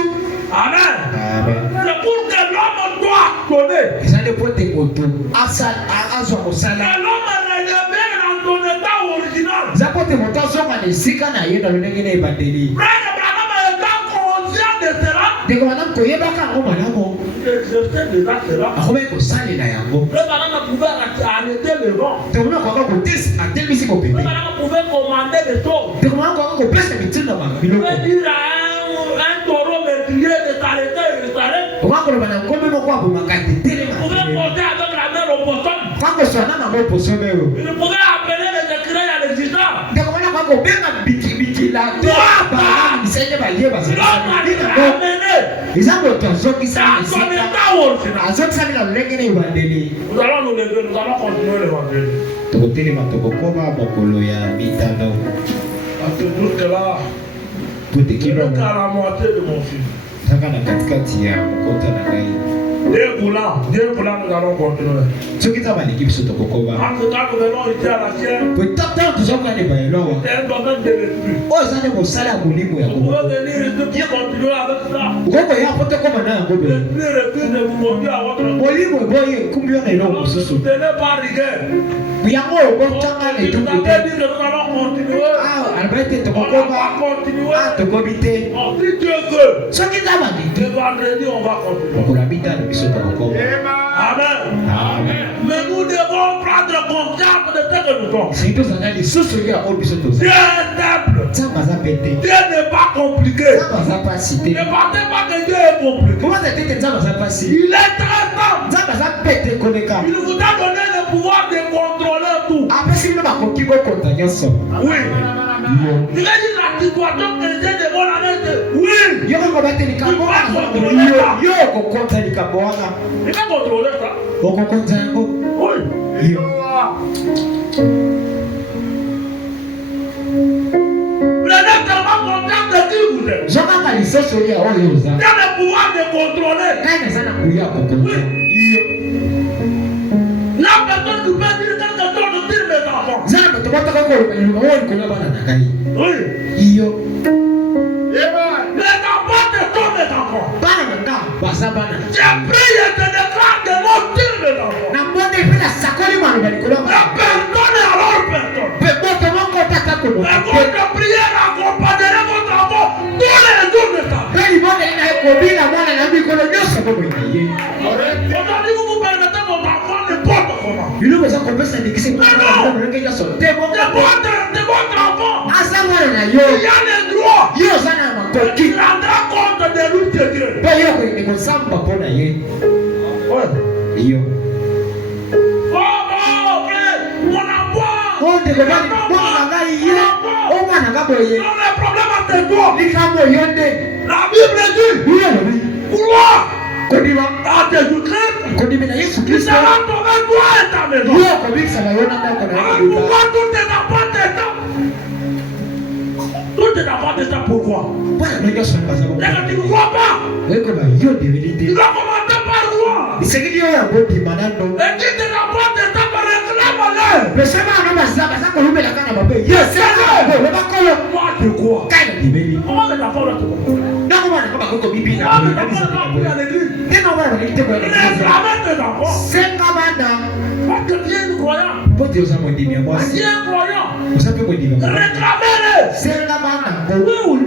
Amen. Amen. C'est pour que l'homme doit donner. Eza nde po ete moto azwa kosala. Que l'homme revienne dans son état original. Eza po ete moto azonga na esika na ye na lolenge na ebandeli. Frère Branham étant conscient de cela, ndeko malamu koyebaka yango malamu je sais déjà cela. akomi kosalela yango. Le Branham pouvait arrêter le vent. ndeko malamu koyaka atelemisi Le mopepe. Branham pouvait commander des choses. ndeko malamu koyaka kopesa mitino na Il biloko. pouvait dire à un taureau meurtrier de s'arrêter et de s'arrêter. okoka koloba na ngombe moko abomaka te Il telema. pouvait porter avec la main au poisson. kakoswana nango posome oyo. Il pouvait appeler les écrivains à l'existence. ndeko malamu koyaka kobenga bikila to balamu bisaide bayeba L'homme a été yango. amené eza moto azongisami dans na son esika. état original. azongisami na lolenge na ebandeli. Nous allons nous lever, nous allons continuer l'évangile. tokotelema tokokoma mokolo ya mitano. Parce que jusque-là, po je tekilo n'ai qu'à la moitié de mon fils. ezaka na katikati ya mokota na ngai. Dieu voulant, nous allons continuer. soki eza baleki biso tokokoma. En tout cas, nous venons ici à la chaîne. po ntango tozokoya na ebayelo awa C'est un domaine de l'esprit. oyo eza nde mosala ya molimo ya Vous komoko. pouvez venir ici pour continuer avec ça. okokoya po tekoma na yango be. L'esprit refuse de vous conduire à votre monde. molimo eboyi ekumbi yo na eloko Ne mosusu. tenez pas rigueur. yango oyo botanga na Vous etumbu avez te. dit que nous allons continuer. alaba ete On va tokokoma continuer. tokomi te. Oh, si Dieu veut, soki eza baleki le vendredi, on va continuer. mokolo ya mitano biso tokokoma. Amen. amen. Mais nous devons prendre conscience de ce que nous sommes. C'est tout ça les sociologues à Obiso tous. Dieu est simple. Ça va péter. Dieu n'est pas compliqué. Ça va pas citer. Ne pensez pas que Dieu est compliqué. Comment ça t'était ça va pas citer? Il est très simple. Ça va péter connaître. Il vous a donné le pouvoir de contrôler tout. Après si nous va conquérir au contagion ça. Oui. Il a dit la situation que j'ai de mon année. Oui. Yo ko battre les cambons. Yo ko conta les cambons. Il va contrôler ça. Ko conta ngo. Oui. Yo. Prenez tellement confiance de qui vous êtes. Jama ka liso sori a oyo za. Il a le pouvoir de contrôler. Kaina sana kuya ko conta. Yo. La personne qui peut dire quelque chose de dire mes enfants. Zama to bata ko ko ko na bana na kai. Oui. Yo. Les enfants de tous mes enfants. Bana na basa bana. J'ai prié et te déclare de mon dire mes enfants. Na mbone pena sakoli manu bali ko La personne est alors personne. Pe boto monko taka ko. Et votre prière accompagnerez votre enfant tous les jours de sa vie. Bali mbone ina ko bila mwana na bi ko lo nyoso ko boye. Aujourd'hui, vous vous permettez votre enfant n'importe comment. Il nous besoin qu'on peut s'indiquer. Non. C'est votre enfant. Asa mwana na yo. Il a le droit. Yo sana makoki. Il rendra compte de lui de Dieu. Pe yo ko ni ko samba pona ye. Ouais. Yo. Oh, frère, mon enfant. O de ko bali mwana na ye. O mwana ga boye. Non, le problème est toi. Ni kamo yonde. La Bible dit, Yo lo bi. crois Ko di ba. à Jésus-Christ. Ko di na Yesu Il Kristo. sera sauvé toi et ta maison. Yo ko bi sa ba yona na ko na Ah, yo. pourquoi tous tes enfants t'attendent? Tous tes enfants t'attendent pourquoi? Bana no nyoso na C'est ba. que tu ne crois pas. We ko ba yo de Tu vérité. dois commencer par croire. Isegidi yo ya bodi manando. Et si tes enfants t'attendent, réclame-les. Pesema no basa basa ko lumela kana babe. Yes, sir. Lo ba ko lo. Moi, je crois. Kana di beli. Comment les enfants doivent te comprendre? Ndako bana ko ba ko bibi na. Comment les enfants doivent aller à l'église? Tena bana ba kite ko na. Réclame tes enfants. Senga bana. Parce que Dieu est croyant. Bote oza modimi ya mwasi. Dieu est croyant. Oza pe modimi ya mwasi. Réclamez-les. Senga bana. Oui, oui.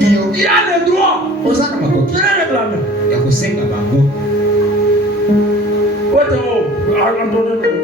Iyo. Il a le droit. Oza na makoki. Je l'ai réclamé. Ya kosenga bango. Ouais, c'est bon. Attendez.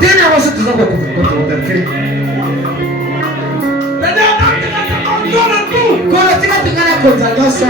Tena bakonza nyonso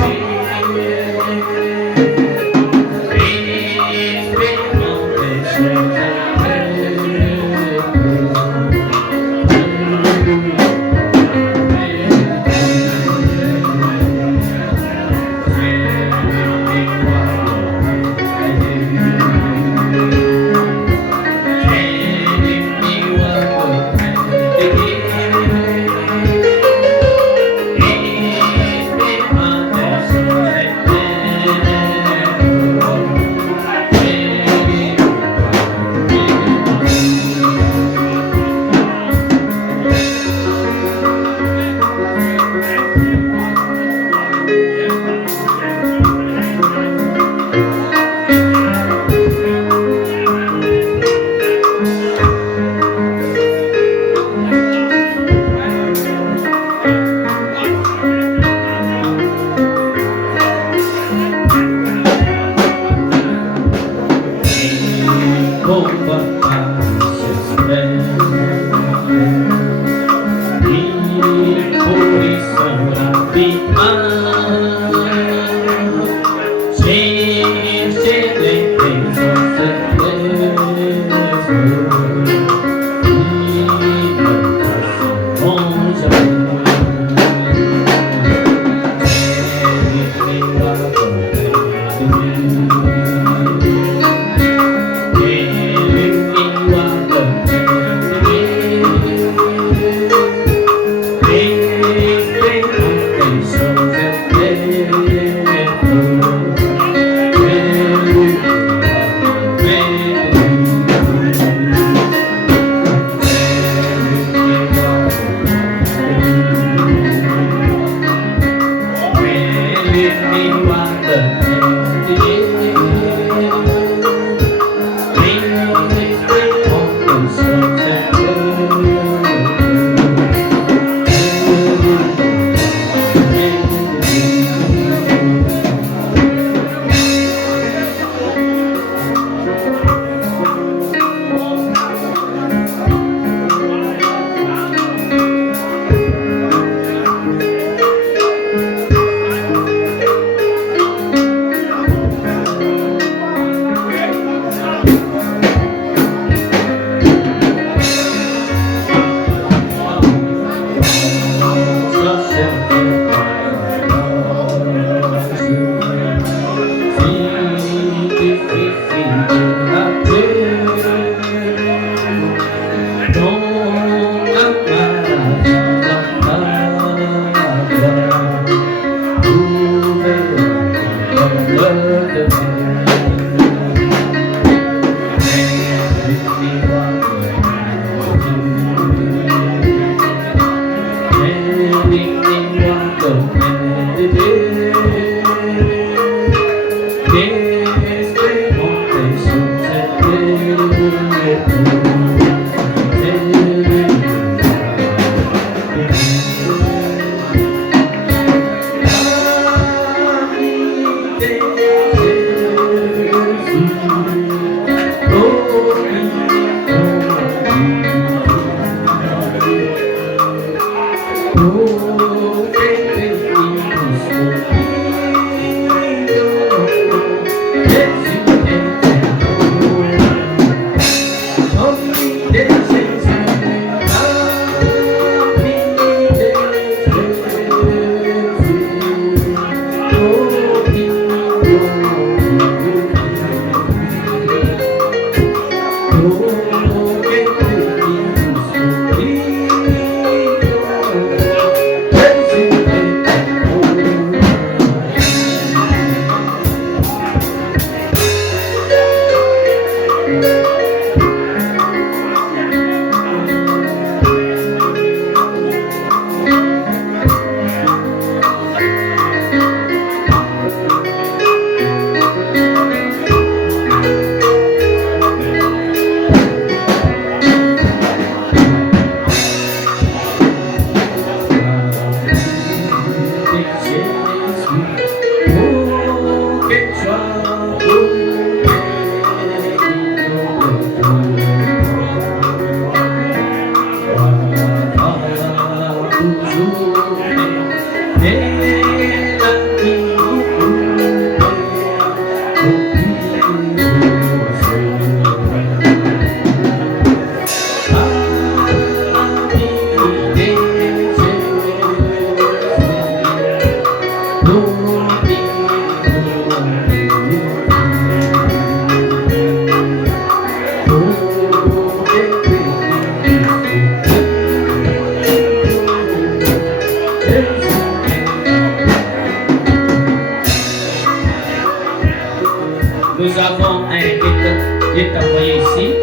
Nous avons un qui est envoyé ici.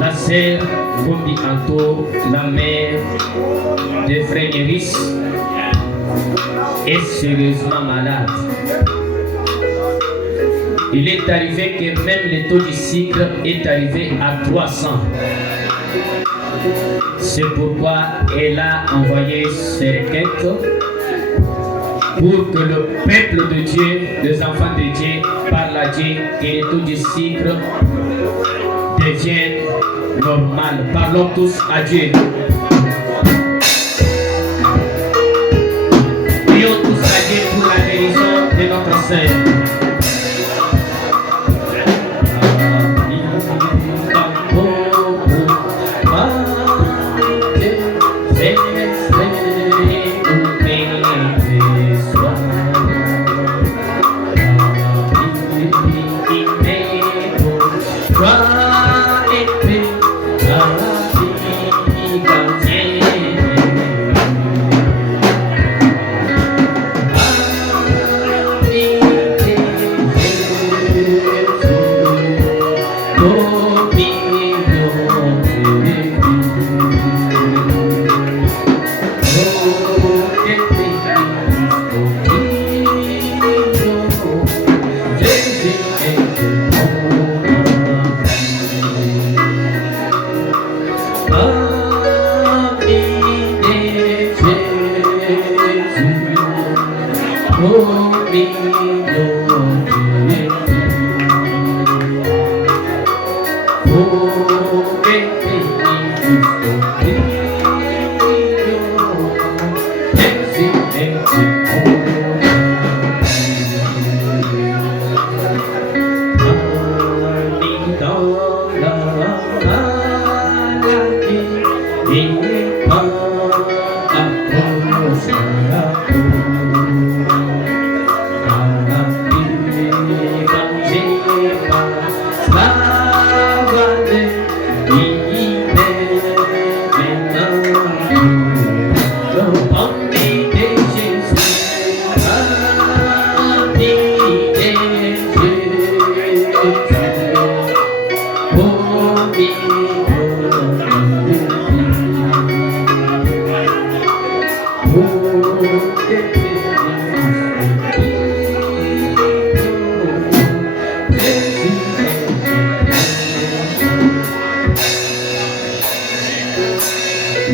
La sœur Bondi Anto, la mère de Frère Néris, est sérieusement malade. Il est arrivé que même le taux du sucre est arrivé à 300. C'est pourquoi elle a envoyé ses requêtes pour que le peuple de Dieu, les enfants de Dieu, parlent à Dieu et le taux du sucre devienne normal. Parlons tous à Dieu. Prions tous à Dieu pour la guérison de notre sœur.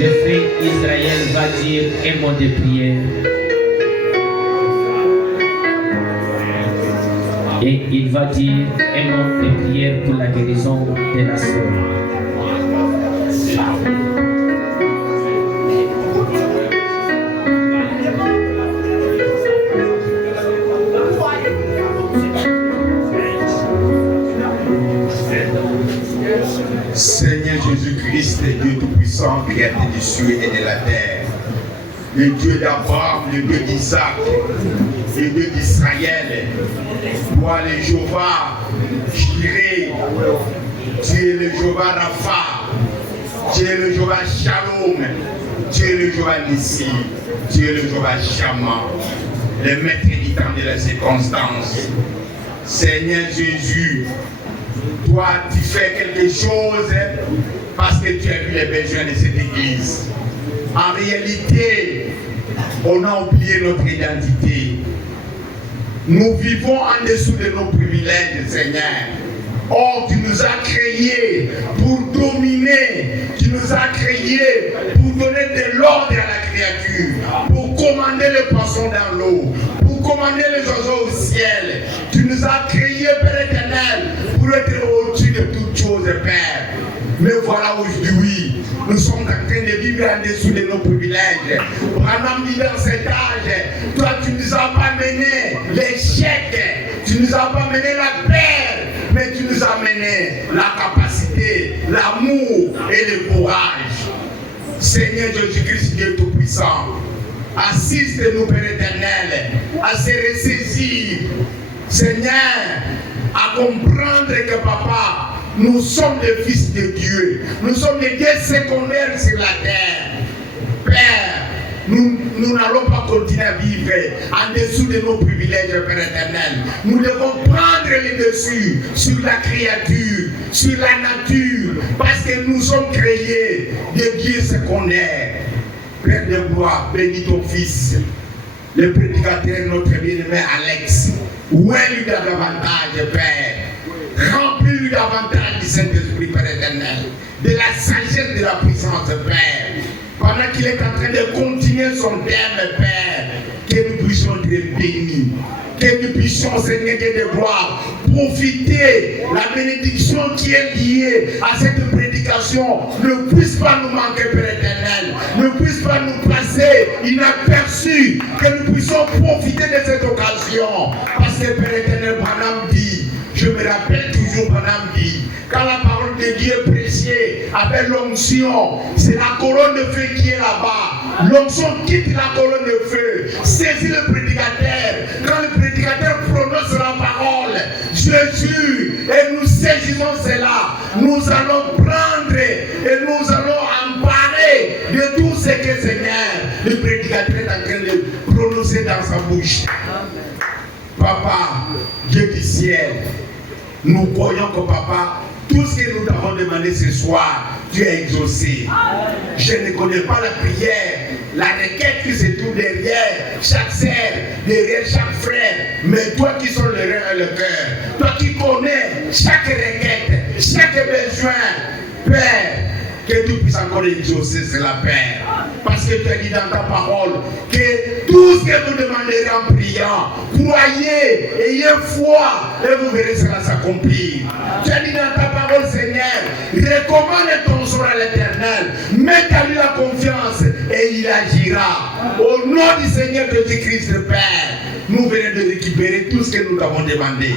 Le frère Israël va dire un mot de prière. Et il va dire un mot de prière pour la guérison de la sœur. Seigneur Jésus-Christ, Dieu Tout-Puissant, Créateur du ciel et de la terre, le Dieu d'Abraham, le Dieu d'Isaac, le Dieu d'Israël, toi le Jéhovah, Jireh, tu es le Jéhovah Rapha, tu es le Jéhovah Shalom, tu es le Jéhovah Nissi, tu es le Jéhovah Shammah, le maître du temps de la circonstance. Seigneur Jésus, toi, tu fais quelque chose parce que tu as vu les besoins de cette église. En réalité, on a oublié notre identité. Nous vivons en dessous de nos privilèges, Seigneur. Or, tu nous as créés pour dominer. Tu nous as créés pour donner de l'ordre à la créature, pour commander les poissons dans l'eau, pour commander les oiseaux au ciel. Tu nous as créés, Père éternel, pour être au-dessus de toutes choses, Père. Mais voilà aujourd'hui, nous sommes en train de vivre en dessous de nos privilèges. Branham dit dans cet âge, toi tu ne nous as pas mené l'échec, tu ne nous as pas mené la peur, mais tu nous as mené la capacité, l'amour et le courage. Seigneur Jésus-Christ, Dieu Tout-Puissant, assiste-nous, Père éternel, à se ressaisir, Seigneur, à comprendre que Papa, nous sommes des fils de Dieu. Nous sommes des dieux secondaires sur la terre. Père, nous n'allons pas continuer à vivre en dessous de nos privilèges, Père éternel. Nous devons prendre le dessus sur la créature, sur la nature, parce que nous sommes créés de Dieu ce qu'on est. Père de gloire, bénis ton Fils, le prédicateur, notre bien-aimé Alex. Oué-lui davantage, Père. Remplis-lui davantage du Saint-Esprit, Père éternel, de la sagesse, de la puissance, Père. Pendant qu'il est en train de continuer son thème, Père, que nous puissions être bénis. Que nous puissions, Seigneur de gloire, profiter la bénédiction qui est liée à cette prédication ne puisse pas nous manquer, Père éternel, ne puisse pas nous passer inaperçu, que nous puissions profiter de cette occasion. Parce que Père éternel, Branham dit, je me rappelle toujours, Branham dit, quand la parole de Dieu est prêchée avec l'onction, c'est la colonne de feu qui est là-bas. L'onction quitte la colonne de feu, saisit le prédicateur. Quand le prédicateur prononce la parole, Jésus, et nous saisissons cela, nous allons prendre et nous allons emparer de tout ce que Seigneur, le prédicateur est en train de prononcer dans sa bouche. Papa, Dieu du ciel, nous croyons que Papa, tout ce que nous t'avons demandé ce soir, tu as exaucé. Je ne connais pas la prière, la requête qui se trouve derrière chaque sœur, derrière chaque frère. Mais toi qui sont le rein et le cœur, toi qui connais chaque requête, chaque besoin, Père, que tu puisses encore exaucer cela, Père. Parce que tu as dit dans ta parole que tout ce que vous demanderez en priant, croyez, ayez foi, et vous verrez cela s'accomplir. Tu as dit dans ta parole, Seigneur, recommande ton sort à l'Éternel, mets à lui la confiance et il agira. Au nom du Seigneur Jésus-Christ, Père, nous venons de récupérer tout ce que nous t'avons demandé.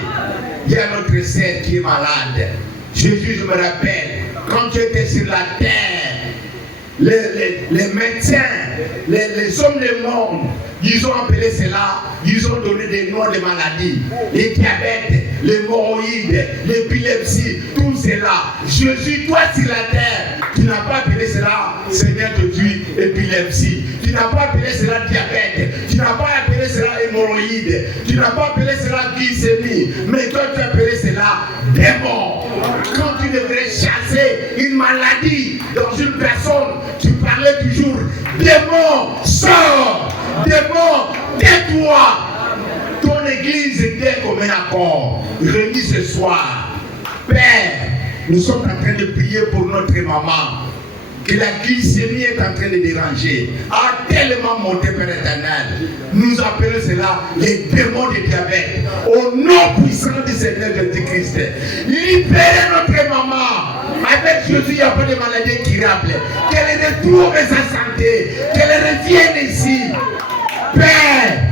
Il y a notre sœur qui est malade. Jésus, je me rappelle, quand tu étais sur la terre, les médecins, les hommes du monde, ils ont appelé cela, ils ont donné des noms de maladies, les diabètes, les hémorroïdes, l'épilepsie, tout cela. Jésus, toi sur la terre, tu n'as pas appelé cela, Seigneur Jésus, épilepsie. Tu n'as pas appelé cela diabète, tu n'as pas appelé cela hémorroïde, tu n'as pas appelé cela glycémie, mais toi tu as appelé cela démon. Quand tu devrais chasser une maladie dans une personne, tu parlais toujours démon, sors, démon, tais-toi. Ton église est comme un accord. Réunis ce soir. Père, nous sommes en train de prier pour notre maman. Que la glycémie est en train de déranger, a tellement monté, Père éternel. Nous appelons cela les démons de diabète. Au nom puissant du Seigneur Jésus-Christ, libérez notre maman. Avec Jésus, il n'y a pas de maladie incurable. Qu'elle retrouve sa santé, qu'elle revienne ici. Père,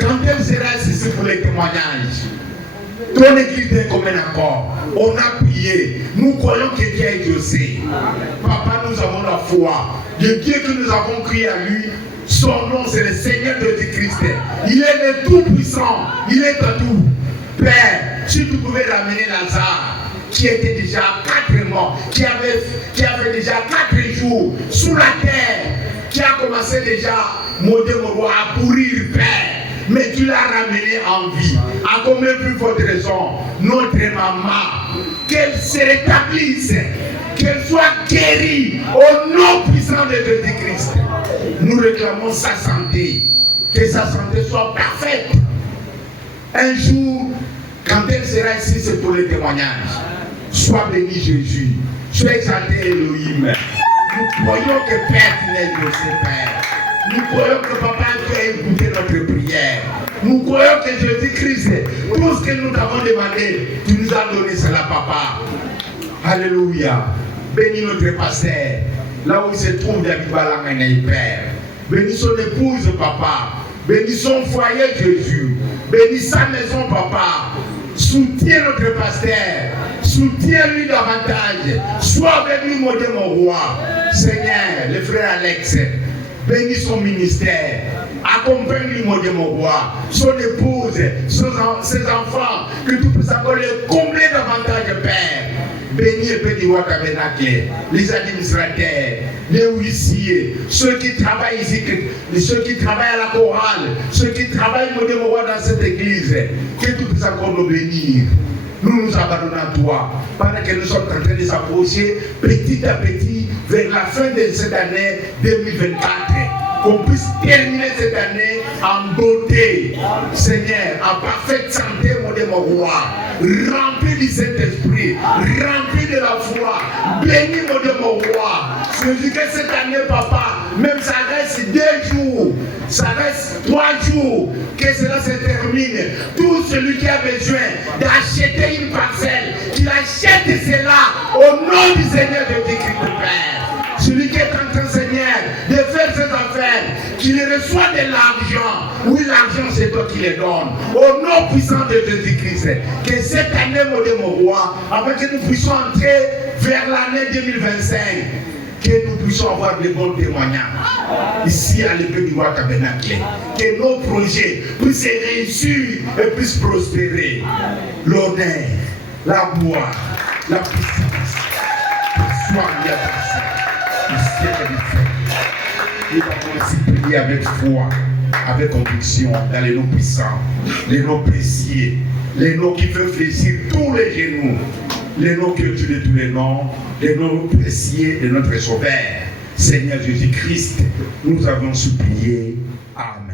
quand elle sera ici pour les témoignages, ton église est comme un accord. On a prié. Nous croyons que Dieu a exaucé. Papa, nous avons la foi. Le Dieu que nous avons crié à lui, son nom c'est le Seigneur Jésus-Christ. Il est le Tout-Puissant. Il est à tout. Père, si tu pouvais ramener Lazare, qui était déjà 4 mois, qui avait déjà 4 jours sous la terre, qui a commencé déjà, mon Dieu, mon roi, à pourrir, Père. Mais tu l'as ramené en vie. À combien plus forte raison, notre maman, qu'elle se rétablisse, qu'elle soit guérie au nom puissant de Jésus-Christ. Nous réclamons sa santé, que sa santé soit parfaite. Un jour, quand elle sera ici, c'est pour le témoignage. Sois béni Jésus, sois exalté Elohim. Nous croyons que Père, tu n'es exaucé, Père. Nous croyons que Papa, tu as écouté notre prière. Nous croyons que Jésus-Christ, tout ce que nous t'avons demandé, tu nous as donné cela, Papa. Alléluia. Bénis notre pasteur, là où il se trouve David Balanganaï, Père. Bénis son épouse, Papa. Bénis son foyer, Jésus. Bénis sa maison, Papa. Soutiens notre pasteur. Soutiens-lui davantage. Sois avec lui, mon Dieu, mon roi. Seigneur, le frère Alex, bénis son ministère. Accompagne-lui, mon Dieu, mon roi. Son épouse, ses enfants, que tu puisses encore les combler davantage, Père. bénis le Père du roi tabernacle, les administrateurs, les huissiers, ceux qui travaillent ici, ceux qui travaillent à la chorale, ceux qui travaillent dans cette église, que tu puisses encore nous bénir. Nous nous abandonnons à toi pendant que nous sommes en train de s'approcher petit à petit vers la fin de cette année 2024. Qu'on puisse terminer cette année en beauté, Seigneur, en parfaite santé, mon roi, rempli du Saint-Esprit, rempli de la foi, béni, mon roi. Je dis que cette année, papa, même ça reste 2 jours, ça reste 3 jours, que cela se termine. Tout celui qui a besoin d'acheter une parcelle, qu'il achète cela au nom du Seigneur de Jésus-Christ, Père. Celui qui est en train, Seigneur, de faire ses affaires, qu'il reçoit de l'argent. Oui, l'argent, c'est toi qui le donnes. Au nom puissant de Jésus-Christ. Que cette année, mon roi, afin que nous puissions entrer vers l'année 2025, que nous puissions avoir de bons témoignages ici à l'épée du roi tabernacle. Que nos projets puissent réussir et puissent prospérer. L'honneur, la gloire, la puissance, soit bien passé. Nous avons aussi prié avec foi, avec conviction dans les noms puissants, les noms précieux, les noms qui peuvent fléchir tous les genoux, les noms qui tuent de tous les noms précieux de notre Sauveur, Seigneur Jésus-Christ. Nous avons supplié. Amen.